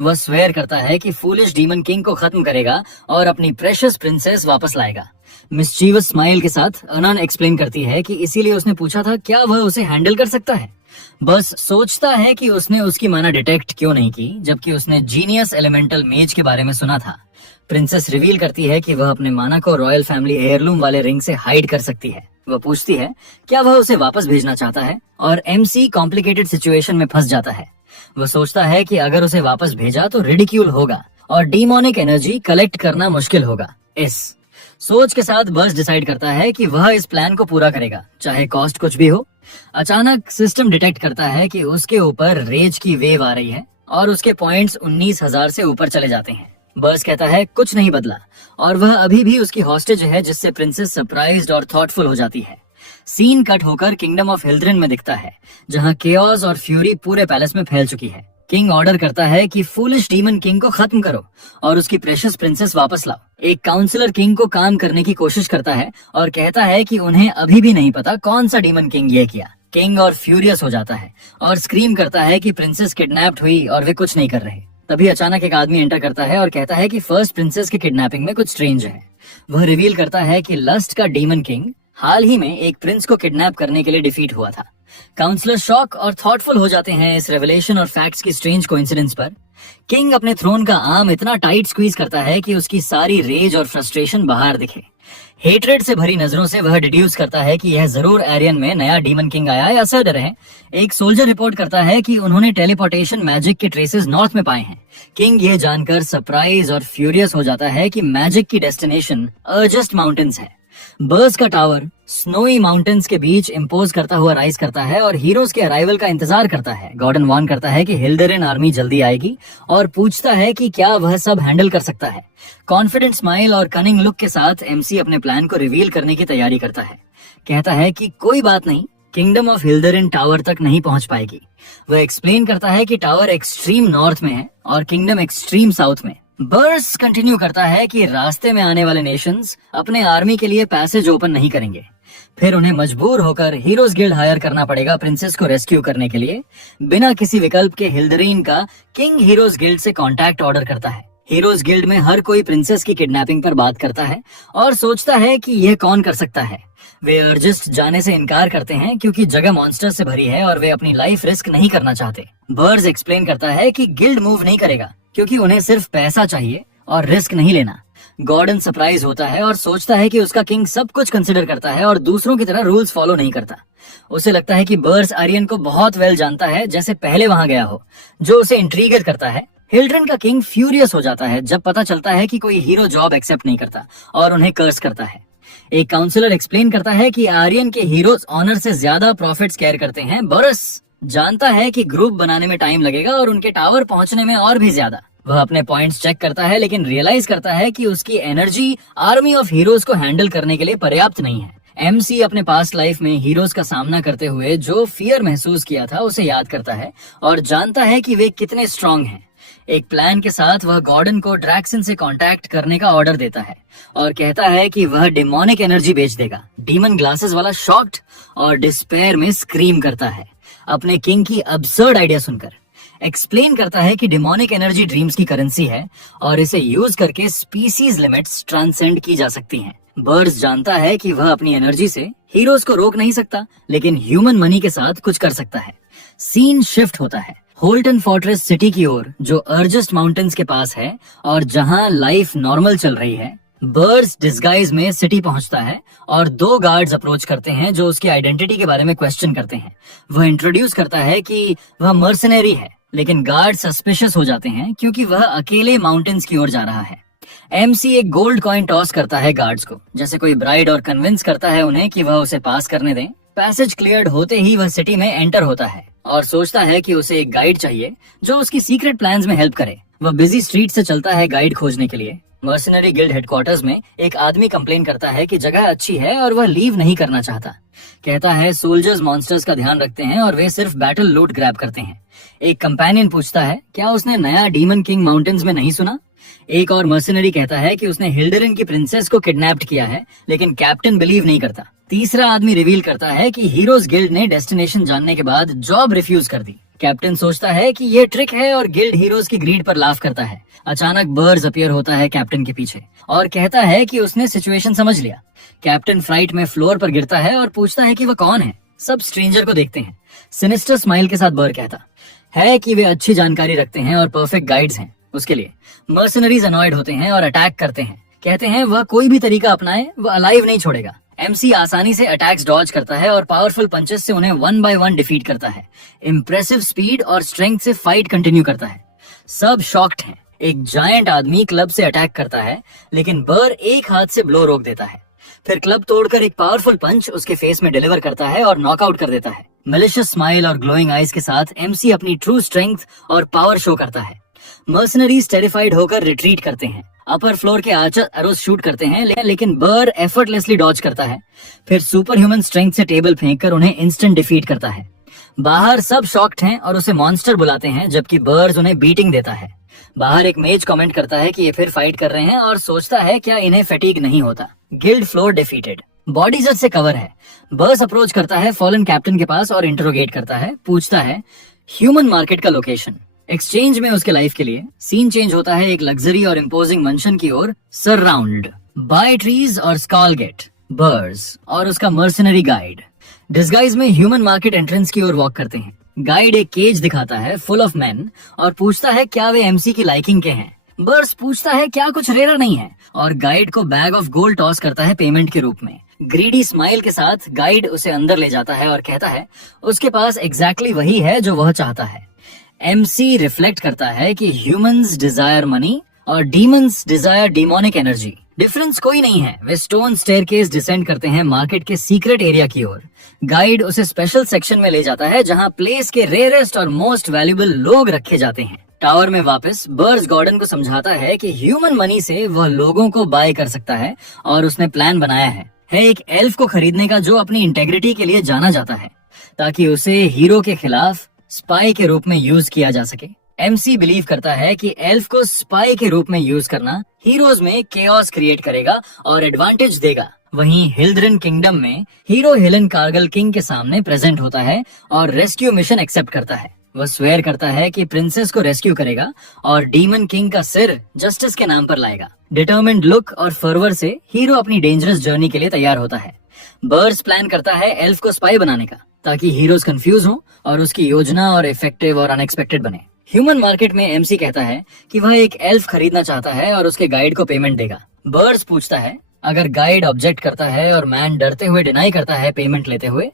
वह स्वेयर करता है कि फूलिश डीमन किंग को खत्म करेगा और अपनी प्रेशियस प्रिंसेस वापस लाएगा। मिस्चीवस स्माइल के साथ अनन एक्सप्लेन करती है कि इसीलिए उसने पूछा था क्या वह उसे हैंडल कर सकता है। बस सोचता है कि उसने उसकी माना डिटेक्ट क्यों नहीं की, जबकि उसने जीनियस एलिमेंटल मेज के बारे में सुना था। प्रिंसेस रिवील करती है कि वह अपने माना को रॉयल फैमिली एयरलूम वाले रिंग से हाइड कर सकती है। वह पूछती है क्या वह उसे वापस भेजना चाहता है, और एमसी कॉम्प्लिकेटेड सिचुएशन में फंस जाता है। वह सोचता है कि अगर उसे वापस भेजा तो रिडिक्यूल होगा और डीमोनिक एनर्जी कलेक्ट करना मुश्किल होगा। इस सोच के साथ बर्स डिसाइड करता है कि वह इस प्लान को पूरा करेगा, चाहे कॉस्ट कुछ भी हो। अचानक सिस्टम डिटेक्ट करता है कि उसके ऊपर रेज की वेव आ रही है और उसके पॉइंट्स 19,000 से ऊपर चले जाते हैं। बर्स कहता है कुछ नहीं बदला और वह अभी भी उसकी हॉस्टेज है, जिससे प्रिंसेस सरप्राइज्ड और थॉटफुल हो जाती है। सीन कट होकर किंगडम ऑफ हिल्ड्रिन में दिखता है, जहां केओस और फ्यूरी पूरे पैलेस में फैल चुकी है। किंग ऑर्डर करता है कि फूलिश डीमन किंग को खत्म करो और उसकी प्रेशियस प्रिंसेस वापस लाओ। एक काउंसलर किंग को काम करने की कोशिश करता है और कहता है कि उन्हें अभी भी नहीं पता कौन सा डीमन किंग ये किया। किंग और फ्यूरियस हो जाता है और स्क्रीम करता है कि प्रिंसेस किडनैप्ड हुई और वे कुछ नहीं कर रहे। तभी अचानक एक आदमी एंटर करता है और कहता है कि फर्स्ट प्रिंसेस की किडनैपिंग में कुछ स्ट्रेंज है। वह रिवील करता है कि लस्ट का डीमन किंग हाल ही में एक प्रिंस को किडनैप करने के लिए डिफीट हुआ था। काउंसलर शॉक और थॉटफुल हो जाते हैं इस रेवलेशन और फैक्ट्स की स्ट्रेंज कोइंसिडेंस पर। किंग अपने थ्रोन का आर्म इतना टाइट स्क्वीज करता है कि उसकी सारी रेज और फ्रस्ट्रेशन बाहर दिखे। हेट्रेड से भरी नजरों से वह डिड्यूस करता है कि यह जरूर एरियन में नया डीमन किंग आया या सर्डर है। एक सोल्जर रिपोर्ट करता है कि उन्होंने टेलीपोर्टेशन मैजिक के ट्रेसेस नॉर्थ में पाए हैं। किंग ये जानकर सरप्राइज और फ्यूरियस हो जाता है कि मैजिक की डेस्टिनेशन अर्जेस्ट माउंटेन्स है। बर्स का टावर स्नोई माउंटेन्स के बीच इंपोज करता हुआ राइज करता है और हीरोज के अराइवल का इंतजार करता है। गॉर्डन वार्न करता है कि हिल्डरिन आर्मी जल्दी आएगी और पूछता है कि क्या वह सब हैंडल कर सकता है। कॉन्फिडेंट स्माइल और कनिंग लुक के साथ एमसी अपने प्लान को रिवील करने की तैयारी करता है। कहता है कि कोई बात नहीं, किंगडम ऑफ हिल्डरिन टावर तक नहीं पहुंच पाएगी। वह एक्सप्लेन करता है कि टावर एक्सट्रीम नॉर्थ में है और किंगडम एक्सट्रीम साउथ में। बर्स कंटिन्यू करता है कि रास्ते में आने वाले नेशंस अपने आर्मी के लिए पैसेज ओपन नहीं करेंगे, फिर उन्हें मजबूर होकर हीरोज गिल्ड हायर करना पड़ेगा प्रिंसेस को रेस्क्यू करने के लिए। बिना किसी विकल्प के हिल्डरीन का किंग हीरोज गिल्ड से कांटेक्ट ऑर्डर करता है। हीरोज गिल्ड में हर कोई प्रिंसेस की किडनैपिंग पर बात करता है और सोचता है कि यह कौन कर सकता है। वे अर्जिस्ट जाने से इनकार करते हैं क्योंकि जगह मॉन्स्टर से भरी है और वे अपनी लाइफ रिस्क नहीं करना चाहते। बर्स एक्सप्लेन करता है कि गिल्ड मूव नहीं करेगा क्योंकि उन्हें सिर्फ पैसा चाहिए और रिस्क नहीं लेना। गॉर्डन सरप्राइज होता है और सोचता है कि उसका किंग सब कुछ कंसिडर करता है और दूसरों की तरह रूल्स फॉलो नहीं करता। उसे लगता है कि बर्स आर्यन को बहुत वेल जानता है, जैसे पहले वहां गया हो, जो उसे इंट्रीगेट करता है। हिल्ड्रिन का किंग फ्यूरियस हो जाता है जब पता चलता है कि कोई हीरो जॉब एक्सेप्ट नहीं करता और उन्हें कर्स करता है। एक काउंसलर एक्सप्लेन करता है कि आर्यन के हीरोज ऑनर से ज्यादा प्रॉफिट्स केयर करते हैं। बर्स जानता है कि ग्रुप बनाने में टाइम लगेगा और उनके टावर पहुंचने में और भी ज्यादा। वह अपने पॉइंट्स चेक करता है लेकिन रियलाइज करता है कि उसकी एनर्जी आर्मी ऑफ हीरोज को हैंडल करने के लिए पर्याप्त नहीं है। एमसी अपने पास्ट लाइफ में हीरोज का सामना करते हुए जो फियर महसूस किया था उसे याद करता है और जानता है कि वे कितने स्ट्रांग हैं। एक प्लान के साथ वह गॉर्डन को ड्रैक्सन से कांटेक्ट करने का ऑर्डर देता है और कहता है कि वह डिमोनिक एनर्जी बेच देगा। डीमन ग्लासेस वाला शॉक्ड और डिस्पेयर में स्क्रीम करता है अपने किंग की अब्सर्ड आइडिया सुनकर। एक्सप्लेन करता है कि डिमोनिक एनर्जी ड्रीम्स की करेंसी है और इसे यूज करके स्पीसीज लिमिट्स ट्रांसेंड की जा सकती हैं। बर्स जानता है कि वह अपनी एनर्जी से हीरोज को रोक नहीं सकता, लेकिन ह्यूमन मनी के साथ कुछ कर सकता है। सीन शिफ्ट होता है होल्टन फोर्ट्रेस सिटी की ओर, जो अर्जेस्ट माउंटेन्स के पास है और जहां लाइफ नॉर्मल चल रही है। बर्स डिस्गाइज में सिटी पहुंचता है और दो गार्ड्स अप्रोच करते हैं जो उसकी आइडेंटिटी के बारे में क्वेश्चन करते हैं। वह इंट्रोड्यूस करता है कि वह मर्सनरी है, लेकिन गार्ड सस्पिशियस हो जाते हैं क्योंकि वह अकेले माउंटेन्स की ओर जा रहा है। एमसी एक गोल्ड कॉइन टॉस करता है गार्ड्स को, जैसे कोई ब्राइड, और कन्विंस करता है उन्हें कि वह उसे पास करने दें। पैसेज क्लियर्ड होते ही वह सिटी में एंटर होता है और सोचता है कि उसे एक गाइड चाहिए जो उसकी सीक्रेट प्लान्स में हेल्प करे। वह बिजी स्ट्रीट से चलता है गाइड खोजने के लिए। मर्सनरी गिल्ड हेडक्वार्टर्स में एक आदमी कंप्लेन करता है कि जगह अच्छी है और वह लीव नहीं करना चाहता। कहता है सोल्जर्स मॉन्स्टर्स का ध्यान रखते हैं और वे सिर्फ बैटल लूट ग्रैब करते हैं। एक कंपेनियन पूछता है क्या उसने नया डीमन किंग माउंटेन्स में नहीं सुना। एक और मर्सनरी कहता है कि उसने हिल्डरिन की प्रिंसेस को किडनैप्ड किया है, लेकिन कैप्टन बिलीव नहीं करता। तीसरा आदमी रिवील करता है कि हीरोज गिल्ड ने डेस्टिनेशन जानने के बाद जॉब रिफ्यूज कर दी। कैप्टन सोचता है कि ये ट्रिक है और गिल्ड हीरोज की ग्रीड पर लाफ करता है। अचानक बर्स अपीयर होता है कैप्टन के पीछे और कहता है कि उसने सिचुएशन समझ लिया। कैप्टन फ्राइट में फ्लोर पर गिरता है और पूछता है कि वह कौन है। सब स्ट्रेंजर को देखते हैं। सिनिस्टर स्माइल के साथ बर कहता है कि वे अच्छी जानकारी रखते हैं और परफेक्ट गाइड्स हैं उसके लिए। मर्सनरीज अनॉयड होते हैं और अटैक करते हैं। कहते हैं वह कोई भी तरीका अपनाए वह अलाइव नहीं छोड़ेगा। एमसी आसानी से अटैक्स डॉज करता है और पावरफुल पंचेस से उन्हें 1 by 1 डिफीट करता है। इम्प्रेसिव स्पीड और स्ट्रेंथ से फाइट कंटिन्यू करता है। सब शॉक्ड हैं। एक जायंट आदमी क्लब से अटैक करता है लेकिन बर एक हाथ से ब्लो रोक देता है। फिर क्लब तोड़कर एक पावरफुल पंच उसके फेस में डिलीवर करता है और नॉकआउट कर देता है। मैलिशियस स्माइल और ग्लोइंग आईज के साथ एमसी अपनी ट्रू स्ट्रेंथ और पावर शो करता है। मर्सनरीज टेरिफाइड होकर रिट्रीट करते हैं। अपर फ्लोर के आर्चर एरोस शूट करते हैं लेकिन बर एफर्टलेसली डॉज करता है। फिर सुपर ह्यूमन स्ट्रेंथ से टेबल फेंककर उन्हें इंस्टेंट डिफीट करता है। बाहर सब शॉक्ड हैं और उसे मॉन्स्टर बुलाते हैं जबकि बर्स उन्हें बीटिंग देता है। बाहर एक मेज कमेंट करता है कि ये फिर फाइट कर रहे हैं और सोचता है क्या इन्हें फैटीग नहीं होता। Guild floor defeated. बॉडी जज से कवर है। बर्स अप्रोच करता है फॉलन कैप्टन के पास और इंटरोगेट करता है। पूछता है ह्यूमन मार्केट का लोकेशन। एक्सचेंज में उसके लाइफ के लिए सीन चेंज होता है एक लग्जरी और इम्पोजिंग मंशन की ओर। सराउंड बाय ट्रीज और स्कॉल गेट बर्स और उसका मर्सनरी गाइड डिस्गाइज में ह्यूमन मार्केट एंट्रेंस की ओर वॉक करते हैं। गाइड एक केज दिखाता है फुल ऑफ मेन और पूछता है क्या वे एमसी की लाइकिंग के हैं। बर्स पूछता है क्या कुछ रेयर नहीं है और गाइड को बैग ऑफ गोल्ड टॉस करता है पेमेंट के रूप में। ग्रीडी स्माइल के साथ गाइड उसे अंदर ले जाता है और कहता है उसके पास एग्जैक्टली वही है जो वह चाहता है। एमसी रिफ्लेक्ट करता है कि ह्यूमंस डिजायर मनी और demons desire demonic energy. Difference कोई नहीं है। वे स्टोन स्टेयरकेस डिसेंड करते हैं मार्केट के सीक्रेट एरिया की ओर। गाइड उसे स्पेशल सेक्शन में ले जाता है जहां प्लेस के रेयरेस्ट और मोस्ट वैल्यूएबल लोग रखे जाते हैं। टावर में वापस बर्स गॉर्डन को समझाता है कि ह्यूमन मनी से वह लोगों को बाय कर सकता है और उसने प्लान बनाया है एक एल्फ को खरीदने का जो अपनी इंटेग्रिटी के लिए जाना जाता है ताकि उसे हीरो के खिलाफ स्पाई के रूप में यूज किया जा सके। एमसी बिलीव करता है कि एल्फ को स्पाई के रूप में यूज करना हीरोज में केओस क्रिएट करेगा और एडवांटेज देगा। वहीं हिल्ड्रन किंगडम में हीरो हेलन कार्गल किंग के सामने प्रेजेंट होता है और रेस्क्यू मिशन एक्सेप्ट करता है। वह स्वेयर करता है कि प्रिंसेस को रेस्क्यू करेगा और डीमन किंग का सिर जस्टिस के नाम पर लाएगा। डिटर्मिन्ड लुक और फर्वर से हीरो अपनी डेंजरस जर्नी के लिए तैयार होता है। बर्स प्लान करता है एल्फ को स्पाई बनाने का ताकि हीरोज कंफ्यूज हो और उसकी योजना और इफेक्टिव और अनएक्सपेक्टेड बने। ह्यूमन मार्केट में एमसी कहता है कि वह एक एल्फ खरीदना चाहता है और उसके गाइड को पेमेंट देगा। बर्स पूछता है अगर गाइड ऑब्जेक्ट करता है और मैन डरते हुए डिनाई करता है पेमेंट लेते हुए।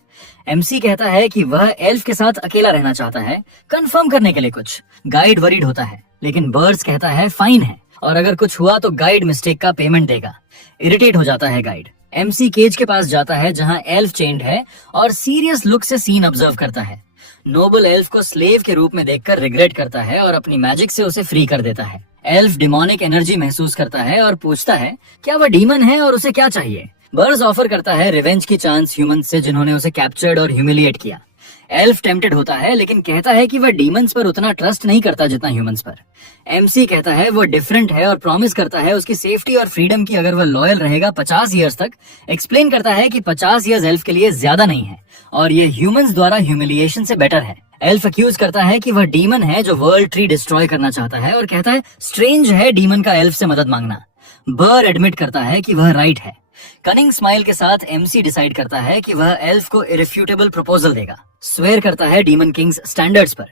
एमसी कहता है कि वह एल्फ के साथ अकेला रहना चाहता है कंफर्म करने के लिए कुछ। गाइड वरीड होता है लेकिन बर्स कहता है फाइन है और अगर कुछ हुआ तो गाइड मिस्टेक का पेमेंट देगा। इरिटेट हो जाता है गाइड। एमसी केज के पास जाता है जहां एल्फ चेंड है और सीरियस लुक से सीन ऑब्जर्व करता है। नोबल एल्फ को स्लेव के रूप में देखकर रिग्रेट करता है और अपनी मैजिक से उसे फ्री कर देता है। एल्फ डिमोनिक एनर्जी महसूस करता है और पूछता है क्या वह डीमन है और उसे क्या चाहिए। बर्स ऑफर करता है रिवेंज की चांस ह्यूमंस से जिन्होंने उसे कैप्चर्ड और ह्यूमिलिएट किया। एल्फ टेम्प्टेड होता है लेकिन कहता है कि वह डीमंस पर उतना ट्रस्ट नहीं करता जितना ह्यूमंस पर। एमसी कहता है वो डिफरेंट है और प्रॉमिस करता है उसकी सेफ्टी और फ्रीडम की अगर वह लॉयल रहेगा 50 ईयर्स तक। एक्सप्लेन करता है कि 50 ईयर्स एल्फ के लिए ज्यादा नहीं है और ये ह्यूमंस द्वारा ह्यूमिलिएशन से बेटर है। एल्फ अक्यूज करता है कि वह डीमन है जो वर्ल्ड ट्री डिस्ट्रॉय करना चाहता है और कहता है स्ट्रेंज है डीमन का एल्फ से मदद मांगना। बर एडमिट करता है कि वह राइट है। कनिंग स्माइल के साथ एमसी डिसाइड करता है कि वह एल्फ को इरिफ्यूटेबल प्रपोजल देगा। स्वेयर करता है डीमन किंग्स स्टैंडर्ड्स पर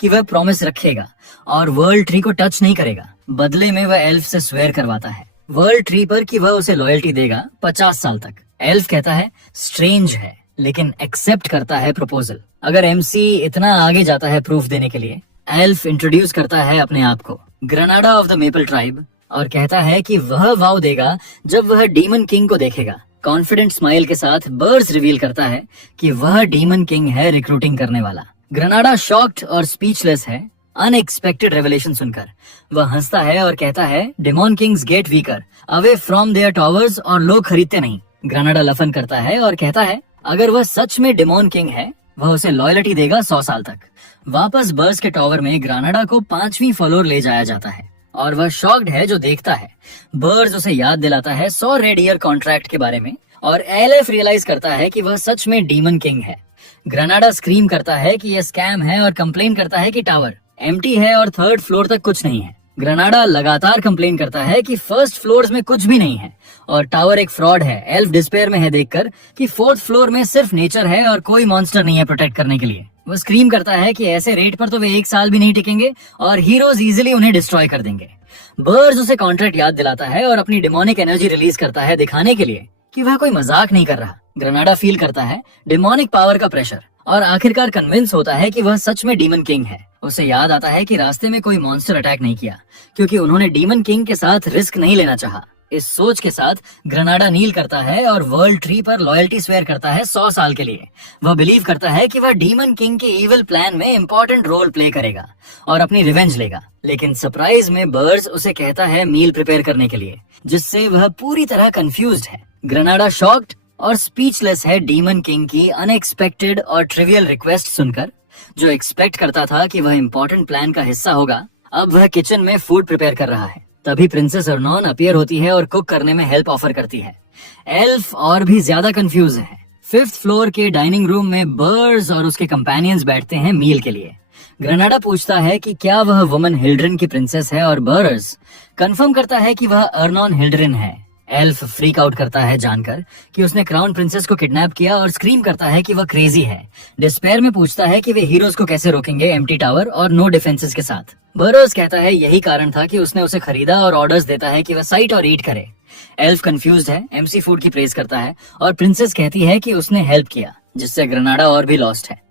कि वह प्रॉमिस रखेगा और वर्ल्ड ट्री को टच नहीं करेगा। बदले में वह एल्फ से स्वेयर करवाता है वर्ल्ड ट्री पर कि वह उसे लॉयल्टी देगा 50 साल तक। एल्फ कहता है स्ट्रेंज है लेकिन एक्सेप्ट करता है प्रपोजल। अगर एमसी इतना आगे जाता है प्रूफ देने के लिए। एल्फ इंट्रोड्यूस करता है अपने आप को Grenada of the maple tribe और कहता है कि वह वाव देगा जब वह डीमन किंग को देखेगा। कॉन्फिडेंट स्माइल के साथ बर्स रिवील करता है कि वह डीमन किंग है रिक्रूटिंग करने वाला। ग्रेनाडा शॉक्ड और स्पीचलेस है अनएक्सपेक्टेड रेवलेशन सुनकर। वह हंसता है और कहता है demon kings get weaker away from their towers और लोग खरीदते नहीं। ग्रेनाडा लफन करता है और कहता है अगर वह सच में डेमोन किंग है वह उसे लॉयल्टी देगा 100 साल तक। वापस बर्स के टावर में ग्रेनाडा को 5वीं फ्लोर ले जाया जाता है और वह शॉक्ड है जो देखता है। बर्स उसे याद दिलाता है 100 रेड ईयर कॉन्ट्रैक्ट के बारे में और एलएफ रियलाइज करता है कि वह सच में डीमन किंग है। ग्रेनाडा स्क्रीम करता है कि यह स्कैम है और कंप्लेन करता है कि टावर एम्प्टी है और 3rd फ्लोर तक कुछ नहीं है। ग्रेनाडा लगातार कंप्लेन करता है कि फर्स्ट फ्लोर्स में कुछ भी नहीं है और टावर एक फ्रॉड है। एल्फ डिस्पेयर में है देखकर कि फोर्थ फ्लोर में सिर्फ नेचर है और कोई मॉन्स्टर नहीं है प्रोटेक्ट करने के लिए। वो स्क्रीम करता है कि ऐसे रेट पर तो वे 1 साल भी नहीं टिकेंगे और हीरोज इजीली उन्हें डिस्ट्रॉय कर देंगे। बर्ड्स उसे कॉन्ट्रैक्ट याद दिलाता है और अपनी डिमोनिक एनर्जी रिलीज करता है दिखाने के लिए कि वह कोई मजाक नहीं कर रहा। ग्रेनाडा फील करता है डिमोनिक पावर का प्रेशर और आखिरकार कन्विंस होता है कि वह सच में डीमन किंग है। उसे याद आता है कि रास्ते में कोई मॉन्स्टर अटैक नहीं किया क्योंकि उन्होंने डीमन किंग के साथ रिस्क नहीं लेना चाहा। इस सोच के साथ ग्रेनाडा नील करता है और वर्ल्ड ट्री पर लॉयल्टी स्वेयर करता है 100 साल के लिए। वह बिलीव करता है कि वह डीमन किंग के इविल प्लान में इंपॉर्टेंट रोल प्ले करेगा और अपनी रिवेंज लेगा। लेकिन सरप्राइज में बर्ड्स उसे कहता है मील प्रिपेयर करने के लिए, जिससे वह पूरी तरह कंफ्यूज्ड है। ग्रेनाडा शॉक्ड और स्पीचलेस है डीमन किंग की अनएक्सपेक्टेड और ट्रिवियल रिक्वेस्ट सुनकर। जो एक्सपेक्ट करता था कि वह इंपॉर्टेंट प्लान का हिस्सा होगा, अब वह किचन में फूड प्रिपेयर कर रहा है। तभी प्रिंसेस अर्नोन अपीयर होती है और कुक करने में हेल्प ऑफर करती है। एल्फ और भी ज्यादा कंफ्यूज है। 5th फ्लोर के डाइनिंग रूम में बर्ड्स और उसके कंपेनियंस बैठते हैं मील के लिए। ग्रेनाडा पूछता है कि क्या वह वुमन हिल्ड्रिन की प्रिंसेस है और बर्ड्स कंफर्म करता है कि वह अर्नोन हिल्ड्रिन है। एल्फ फ्रीक आउट करता है जानकर कि उसने क्राउन प्रिंसेस को किडनैप किया और स्क्रीम करता है कि वह क्रेजी है। डिस्पेयर में पूछता है कि वे हीरोज को कैसे रोकेंगे एम्प्टी टावर और नो डिफेंसेस के साथ। बर्ड्स कहता है यही कारण था कि उसने उसे खरीदा और ऑर्डर्स देता है कि वह साइट और ईट करे। एल्फ कंफ्यूज्ड है, एमसी फूड की प्रेज करता है और प्रिंसेस कहती है कि उसने हेल्प किया, जिससे ग्रेनाडा और भी लॉस्ट है।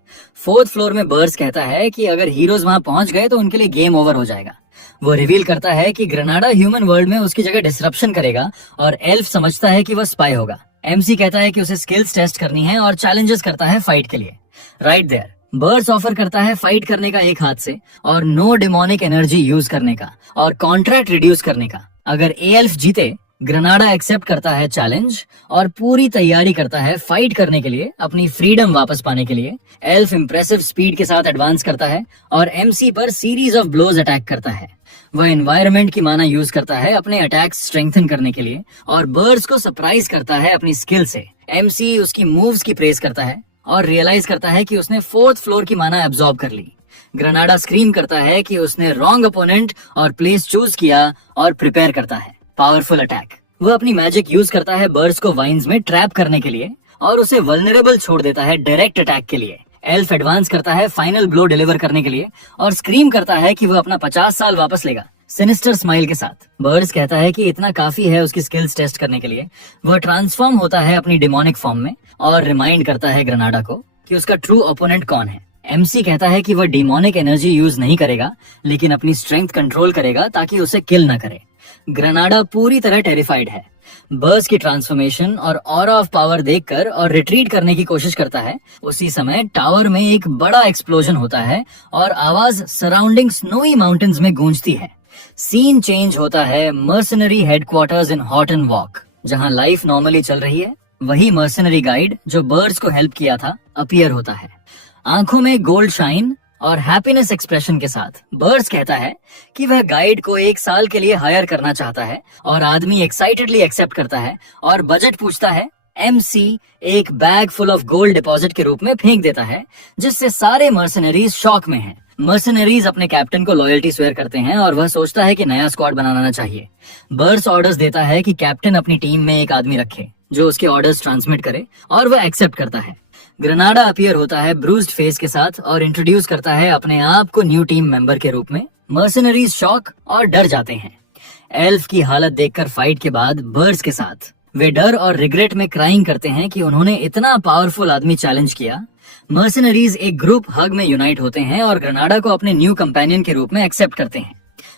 4th फ्लोर में बर्ड्स कहता है कि अगर हीरोज वहां पहुंच गए तो उनके लिए गेम ओवर हो जाएगा। वो रिवील करता है कि ग्रेनाडा ह्यूमन वर्ल्ड में उसकी जगह डिसरप्शन करेगा और एल्फ समझता है कि वह स्पाई होगा। एमसी कहता है कि उसे स्किल्स टेस्ट करनी है और चैलेंजेस करता है फाइट के लिए। राइट देयर बर्ड्स ऑफर करता है फाइट करने का एक हाथ से और नो डिमोनिक एनर्जी यूज करने का और कॉन्ट्रैक्ट रिड्यूस करने का। अगर एल्फ जीते, ग्रेनाडा एक्सेप्ट करता है चैलेंज और पूरी तैयारी करता है फाइट करने के लिए, अपनी फ्रीडम वापस पाने के लिए। एल्फ इंप्रेसिव स्पीड के साथ एडवांस करता है और एमसी पर सीरीज ऑफ ब्लोज अटैक करता है। वह एनवायरनमेंट की माना यूज करता है अपने अटैक्स स्ट्रेंथन करने के लिए और बर्ड्स को सरप्राइज करता है अपनी स्किल से। एमसी उसकी मूव्स की प्रेज करता है और रियलाइज करता है कि उसने 4th फ्लोर की माना एब्जॉर्ब कर ली। ग्रेनाडा स्क्रीम करता है कि उसने रॉन्ग अपोनेंट और प्लेस चूज किया और प्रिपेयर करता है पावरफुल अटैक। वह अपनी मैजिक यूज करता है बर्ड्स को वाइन्स में ट्रैप करने के लिए और उसे वल्नरेबल छोड़ देता है डायरेक्ट अटैक के लिए। एल्फ एडवांस करता है फाइनल ब्लो डिलीवर करने के लिए और स्क्रीम करता है कि वह अपना 50 साल वापस लेगा सिनिस्टर स्माइल के साथ। बर्ड्स कहता है कि इतना काफी है उसकी स्किल्स टेस्ट करने के लिए। वह ट्रांसफॉर्म होता है अपनी डिमोनिक फॉर्म में और रिमाइंड करता है ग्रेनाडा को कि उसका ट्रू ओपोनेंट कौन है। एमसी कहता है कि वह डिमोनिक एनर्जी यूज नहीं करेगा, लेकिन अपनी स्ट्रेंथ कंट्रोल करेगा ताकि उसे किल न करे। ग्रेनाडा पूरी तरह टेरिफाइड है। बर्ड्स की ट्रांसफॉर्मेशन और ऑरा ऑफ पावर देखकर और रिट्रीट करने की कोशिश करता है। उसी समय टावर में एक बड़ा एक्सप्लोजन होता है और आवाज सराउंडिंग स्नोई माउंटेन्स में गूंजती है। सीन चेंज होता है मर्सनरी हेडक्वार्टर्स इन हॉटन वॉक, जहां लाइफ नॉर्मली चल रही है। वही मर्सनरी गाइड जो बर्ड्स को हेल्प किया था अपीयर होता है, आंखों में गोल्ड शाइन और हैप्पीनेस एक्सप्रेशन के साथ। बर्ड्स कहता है कि वह गाइड को 1 साल के लिए हायर करना चाहता है और आदमी एक्साइटेडली एक्सेप्ट करता है और बजट पूछता है। एमसी एक bag full of gold deposit के रूप में फेंक देता है, जिससे सारे मर्सनरीज शॉक में हैं। मर्सनरीज अपने कैप्टन को लॉयल्टी स्वेयर करते हैं और वह सोचता है कि नया स्क्वाड बनाना चाहिए। बर्ड्स ऑर्डर्स देता है कि कैप्टन अपनी टीम में एक आदमी रखे जो उसके ऑर्डर्स ट्रांसमिट करे और वह एक्सेप्ट करता है। ग्रेनाडा अपीयर होता है ब्रूज्ड फेस के साथ और इंट्रोड्यूस करता है अपने आप को न्यू टीम मेंबर के रूप में। मर्सनरीज शॉक और डर जाते हैं एल्फ की हालत देखकर फाइट के बाद बर्ड्स के साथ। वे डर और रिग्रेट में क्राइंग करते हैं कि उन्होंने इतना पावरफुल आदमी चैलेंज किया। मर्सनरीज एक ग्रुप हग में यूनाइट होते हैं और ग्रेनाडा को अपने न्यू कंपेनियन के रूप में एक्सेप्ट करते हैं।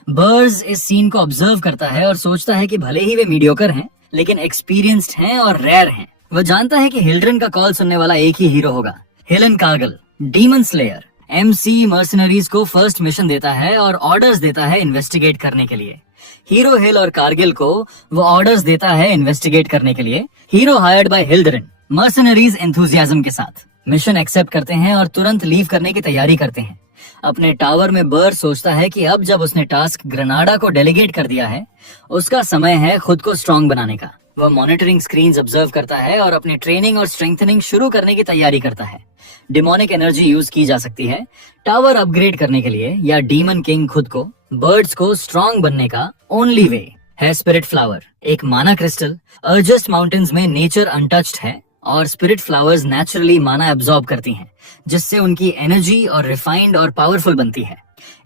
बर्ड्स इस सीन को ऑब्जर्व करता है और सोचता है कि भले ही वे मीडियोकर हैं, लेकिन एक्सपीरियंस्ड हैं और रेयर हैं। वह जानता है कि हिल्ड्रिन का कॉल सुनने वाला एक ही हीरो होगा, Helen Kargil, demon slayer. MC mercenaries को फर्स्ट मिशन देता है और ऑर्डर्स देता है इन्वेस्टिगेट करने के लिए। हीरो हिल और कार्गिल को वो ऑर्डर्स देता है इन्वेस्टिगेट करने के लिए। Hero hired by Hildrin mercenaries enthusiasm के साथ मिशन एक्सेप्ट करते हैं और तुरंत लीव करने की तैयारी करते हैं। अपने टावर में बर्ड सोचता है कि अब जब उसने टास्क ग्रेनाडा को डेलीगेट कर दिया है, उसका समय है खुद को स्ट्रांग बनाने का। वह मॉनिटरिंग स्क्रीन्स ऑब्जर्व करता है और अपनी ट्रेनिंग और स्ट्रेंथनिंग शुरू करने की तैयारी करता है। डिमोनिक एनर्जी यूज की जा सकती है टावर अपग्रेड करने के लिए, या डीमन किंग खुद को बर्ड्स को स्ट्रॉन्ग बनने का ओनली वे है स्पिरिट फ्लावर, एक माना क्रिस्टल। अर्जेस्ट माउंटेन्स में नेचर अनटच्ड है और स्पिरिट फ्लावर्स नेचुरली माना एब्जॉर्ब करती हैं, जिससे उनकी एनर्जी और रिफाइंड और पावरफुल बनती है।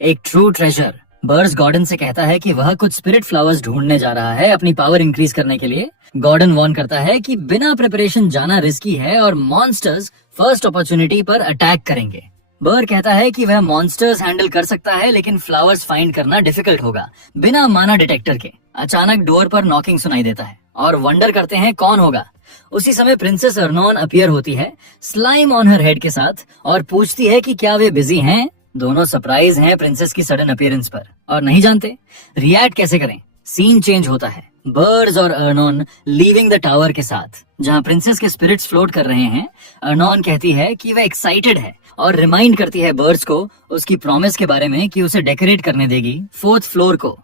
एक ट्रू ट्रेजर बर्ड्स गॉर्डन से कहता है कि वह कुछ स्पिरिट फ्लावर्स ढूंढने जा रहा है अपनी पावर इंक्रीज करने के लिए। गॉर्डन वार्न करता है कि बिना प्रिपरेशन जाना रिस्की है और मॉन्स्टर्स फर्स्ट अपॉर्चुनिटी पर अटैक करेंगे। बर कहता है कि वह मॉन्स्टर्स हैंडल कर सकता है, लेकिन फ्लावर्स फाइंड करना डिफिकल्ट होगा बिना माना डिटेक्टर के। अचानक डोर पर नॉकिंग सुनाई देता है और वंडर करते हैं कौन होगा। उसी समय प्रिंसेस अर्नोन अपीयर होती है स्लाइम ऑन हर हेड के साथ और पूछती है कि क्या वे बिजी हैं। दोनों सरप्राइज हैं प्रिंसेस की सडन अपीयरेंस पर और नहीं जानते रिएक्ट कैसे करें। सीन चेंज होता है बर्ड्स और अर्नोन लीविंग द टावर के साथ, जहां प्रिंसेस के स्पिरिट्स फ्लोट कर रहे हैं। अर्नोन कहती है कि वह एक्साइटेड है और रिमाइंड करती है बर्ड्स को उसकी प्रॉमिस के बारे में कि उसे डेकोरेट करने देगी 4th फ्लोर को।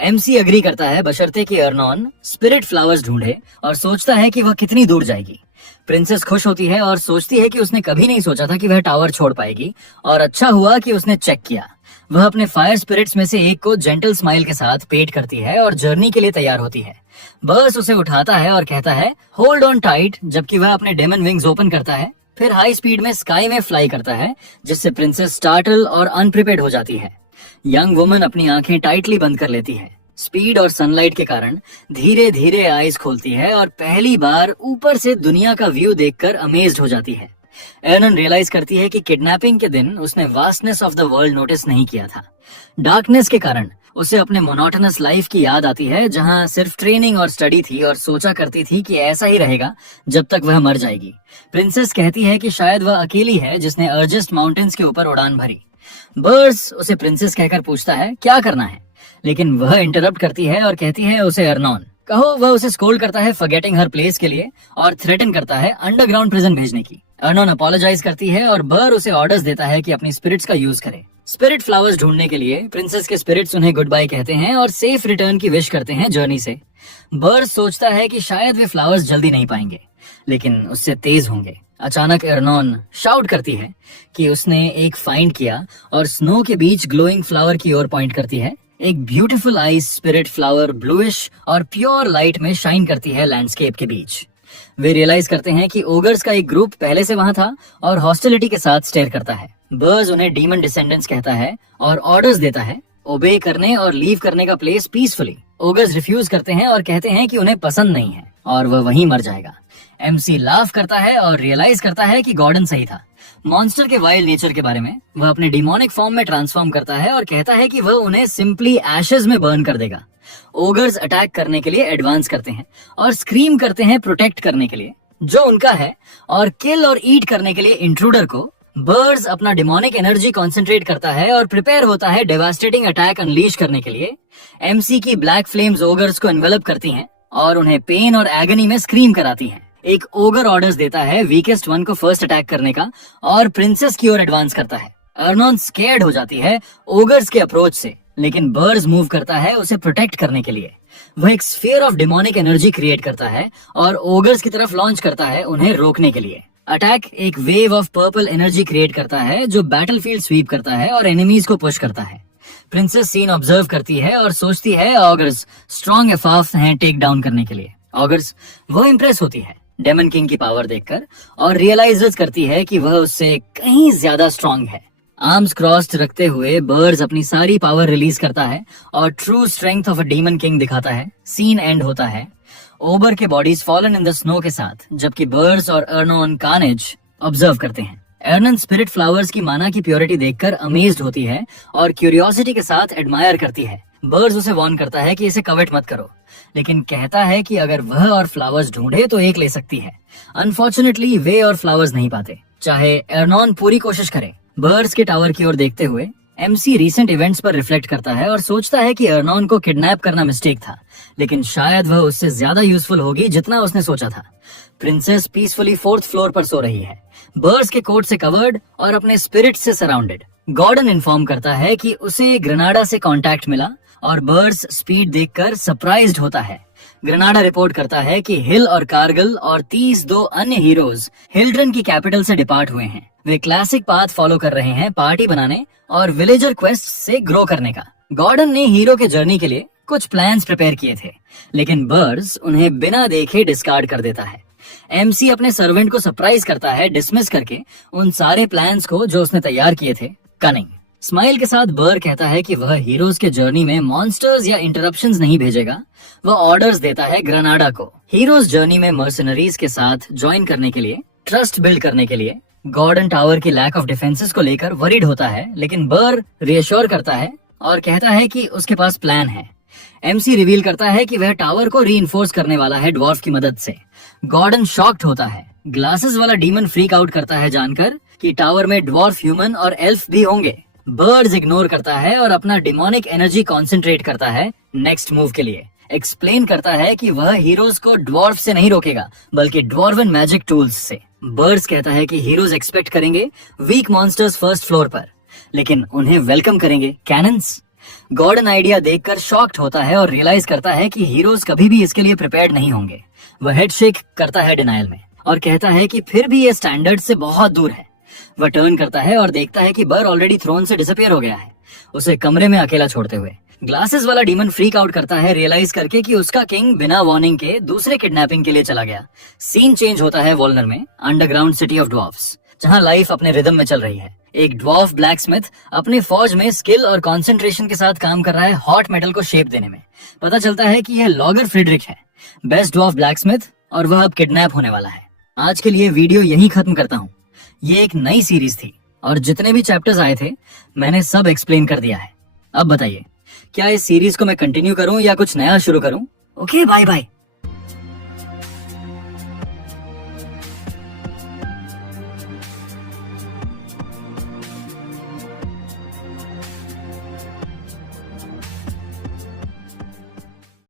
एमसी अग्री करता है बशर्ते कि अर्नोन स्पिरिट फ्लावर्स ढूंढे और सोचता है कि वह कितनी दूर जाएगी। प्रिंसेस खुश होती है और सोचती है कि उसने कभी नहीं सोचा था कि वह टावर छोड़ पाएगी, और अच्छा हुआ कि उसने चेक किया। वह अपने फायर स्पिरिट्स में से एक को जेंटल स्माइल के साथ पेट करती है और जर्नी के लिए तैयार होती है। बर्स उसे उठाता है और कहता है होल्ड ऑन टाइट, जबकि वह अपने डेमन विंग्स ओपन करता है। फिर हाई स्पीड में स्काई में फ्लाई करता है, जिससे प्रिंसेस स्टार्टल और अनप्रिपेयर्ड हो जाती है। यंग वुमन अपनी आंखें टाइटली बंद कर लेती है। स्पीड और सनलाइट के कारण धीरे धीरे आईज खोलती है और पहली बार ऊपर से दुनिया का व्यू देखकर अमेज्ड हो जाती है। एरनन रियलाइज करती है कि किडनैपिंग के दिन उसने vastness of the world notice नहीं किया था। डार्कनेस के कारण उसे अपने मोनोटोनस लाइफ की याद आती है, जहां सिर्फ ट्रेनिंग और स्टडी थी, और सोचा करती थी कि ऐसा ही रहेगा जब तक वह मर जाएगी। प्रिंसेस कहती है कि शायद वह अकेली है जिसने अर्जेस्ट माउंटेन्स के ऊपर उड़ान भरी। बर्ड्स उसे प्रिंसेस कहकर पूछता है क्या करना है, लेकिन वह इंटरप्ट करती है और कहती है उसे अर्नोन कहो। वह उसे स्कोल्ड करता है फॉरगेटिंग हर प्लेस के लिए और थ्रेटन करता है अंडरग्राउंड प्रिजन भेजने की। अर्नोन अपोलोजाइज करती है और बर उसे ऑर्डर्स देता है कि अपनी स्पिरिट्स का यूज करे। स्पिरिट फ्लावर्स ढूंढने के लिए प्रिंसेस के स्पिरिट्स उन्हें गुड बाय कहते हैं और सेफ रिटर्न की विश करते हैं जर्नी से। बर सोचता है कि शायद वे फ्लावर्स जल्दी नहीं पाएंगे, लेकिन उससे तेज होंगे। अचानक अर्नोन शाउट करती है कि उसने एक फाइंड किया और स्नो के बीच ग्लोइंग फ्लावर की ओर पॉइंट करती है। एक beautiful ice spirit flower bluish और प्योर लाइट में शाइन करती है लैंडस्केप के बीच। वे रियलाइज करते हैं कि ओगर्स का एक ग्रुप पहले से वहां था और हॉस्टिलिटी के साथ स्टेयर करता है। बर्ज उन्हें डीमन डिसेंडेंट्स कहता है और ऑर्डर्स देता है ओबे करने और लीव करने का प्लेस पीसफुली। ओगर्स रिफ्यूज करते हैं और कहते हैं कि उन्हें पसंद नहीं है और वह वहीं मर जाएगा। एमसी लाफ करता है और रियलाइज करता है कि गॉर्डन सही था। मॉन्स्टर के वाइल्ड नेचर के बारे में वह अपने डिमोनिक फॉर्म में ट्रांसफॉर्म करता है और कहता है कि वह उन्हें सिंपली एशेज में बर्न कर देगा। ओगर्स अटैक करने के लिए एडवांस करते हैं और स्क्रीम करते हैं प्रोटेक्ट करने के लिए जो उनका है, और किल और ईट करने के लिए इंट्रूडर को। बर्ड्स अपना डिमोनिक एनर्जी कॉन्सेंट्रेट करता है और प्रिपेयर होता है डेवास्टेटिंग अटैक अनलीश करने के लिए। एमसी की ब्लैक फ्लेम्स ओगर्स को एनवेलप करती हैं और उन्हें पेन और एगनी में स्क्रीम कराती हैं। एक ओगर ऑर्डर्स देता है वीकेस्ट वन को फर्स्ट अटैक करने का और प्रिंसेस की ओर एडवांस करता है। अर्नोन स्केर्ड हो जाती है ओगर्स के अप्रोच से, लेकिन बर्ड्स मूव करता है उसे प्रोटेक्ट करने के लिए। वह एक sphere of demonic energy create करता है और ओगर्स की तरफ लॉन्च करता है उन्हें रोकने के लिए। अटैक एक wave of purple energy create करता है जो बैटलफील्ड स्वीप करता है और एनिमीज को पुश करता है। प्रिंसेस सीन ऑब्जर्व करती है और सोचती है ऑगर्स स्ट्रॉन्ग एफाफ हैं टेक डाउन करने के लिए। ऑगर्स वो इम्प्रेस होती है डेमन किंग की पावर देखकर और रियलाइज करती है कि वह उससे कहीं ज्यादा स्ट्रॉन्ग है। आर्म्स क्रॉस्ड रखते हुए बर्ड्स अपनी सारी पावर रिलीज करता है और true strength of a demon king दिखाता है। सीन एंड होता है ओबर के bodies fallen in the snow के साथ, जबकि बर्ड्स और अर्नोन कार्नेज ऑब्जर्व करते हैं। एरनन स्पिरिट फ्लावर्स की माना की प्योरिटी देखकर अमेज्ड होती है और क्यूरियोसिटी के साथ एडमायर करती है। बर्ड्स उसे वार्न करता है कि इसे कवेट मत करो, लेकिन कहता है कि अगर वह और फ्लावर्स ढूंढे तो एक ले सकती है। अनफॉर्चुनेटली वे और फ्लावर्स नहीं पाते, चाहे एरनोन पूरी कोशिश करे। बर्ड्स के टावर की ओर देखते हुए एमसी रीसेंट इवेंट्स पर रिफ्लेक्ट करता है और सोचता है कि अर्नोन को किडनैप करना मिस्टेक था, लेकिन शायद वह उससे ज्यादा यूजफुल होगी जितना उसने सोचा था। प्रिंसेस पीसफुली 4th फ्लोर पर सो रही है, बर्ड्स के कोट से कवर्ड और अपने स्पिरिट से सराउंडेड। गॉर्डन इन्फॉर्म करता है कि उसे ग्रेनाडा से कांटेक्ट मिला और बर्ड्स स्पीड देखकर सरप्राइज्ड होता है। ग्रेनाडा रिपोर्ट करता है कि हिल और कारगिल और 32 अन्य हीरोज हिल्ड्रन की कैपिटल से डिपार्ट हुए हैं। वे क्लासिक पाथ फॉलो कर रहे हैं पार्टी बनाने और विलेजर क्वेस्ट से ग्रो करने का। गॉर्डन ने हीरो के जर्नी के लिए कुछ प्लान्स प्रिपेयर किए थे, लेकिन बर्ड्स उन्हें बिना देखे डिस्कार्ड कर देता है। एमसी अपने सर्वेंट को सरप्राइज करता है, डिसमिस करके उन सारे प्लान्स को जो उसने तैयार किए थे। कनिंग स्माइल के साथ बर कहता है कि वह हीरोज के जर्नी में मॉन्स्टर्स या इंटरप्शंस नहीं भेजेगा, वह ऑर्डर्स देता है ग्रेनाडा को। हीरोज जर्नी में मर्सनरीज के साथ ज्वाइन करने के लिए, ट्रस्ट बिल्ड करने के लिए। गॉर्डन टावर की लैक ऑफ डिफेंसेस को लेकर वरीड होता है, लेकिन बर रिएश्योर करता है और कहता है कि उसके पास प्लान है। एमसी रिवील करता है कि वह टावर को रीइंफोर्स करने वाला है ड्वार्फ की मदद से। गॉर्डन शॉक्ड होता है। ग्लासेस वाला डीमन फ्रीक आउट करता है जानकर कि टावर में ड्वार्फ, ह्यूमन और एल्फ भी होंगे। बर्ड्स इग्नोर करता है और अपना डिमोनिक एनर्जी कॉन्सेंट्रेट करता है नेक्स्ट मूव के लिए। एक्सप्लेन करता है कि वह हीरोज को ड्वार्फ से नहीं रोकेगा, बल्कि ड्वार्वन मैजिक टूल्स से। बर्ड्स कहता है कि हीरोज एक्सपेक्ट करेंगे वीक मॉन्स्टर्स फर्स्ट फ्लोर पर, लेकिन उन्हें वेलकम करेंगे कैनन्स। गॉर्डन आइडिया देखकर शॉक्ड होता है और रियलाइज करता है कि हीरोज कभी भी इसके लिए प्रिपेयर्ड नहीं होंगे। वह हेड शेक करता है डिनायल में और कहता है कि फिर भी ये स्टैंडर्ड से बहुत दूर है। वह टर्न करता है और देखता है कि बर ऑलरेडी थ्रोन से डिसअपियर हो गया है, उसे कमरे में अकेला छोड़ते हुए। ग्लासेस वाला डीमन फ्रीक आउट करता है, रियलाइज करके कि उसका किंग बिना वार्निंग के दूसरे किडनैपिंग के लिए चला गया। सीन चेंज होता है वॉलनर में, अंडरग्राउंड सिटी ऑफ ड्वार्फ्स, जहां लाइफ अपने रिदम में चल रही है। एक ड्वार्फ ब्लैकस्मिथ अपने फौज में स्किल और कंसंट्रेशन के साथ काम कर रहा है हॉट मेटल को शेप देने में। पता चलता है कि यह लॉगर फ्रेडरिक है, बेस्ट ड्वार्फ ब्लैकस्मिथ, और वह अब किडनैप होने वाला है। आज के लिए वीडियो यहीं खत्म करता हूँ। ये एक नई सीरीज थी और जितने भी चैप्टर्स आए थे मैंने सब एक्सप्लेन कर दिया है। अब बताइए, क्या इस सीरीज को मैं कंटिन्यू करूं या कुछ नया शुरू करूं? Okay, bye bye.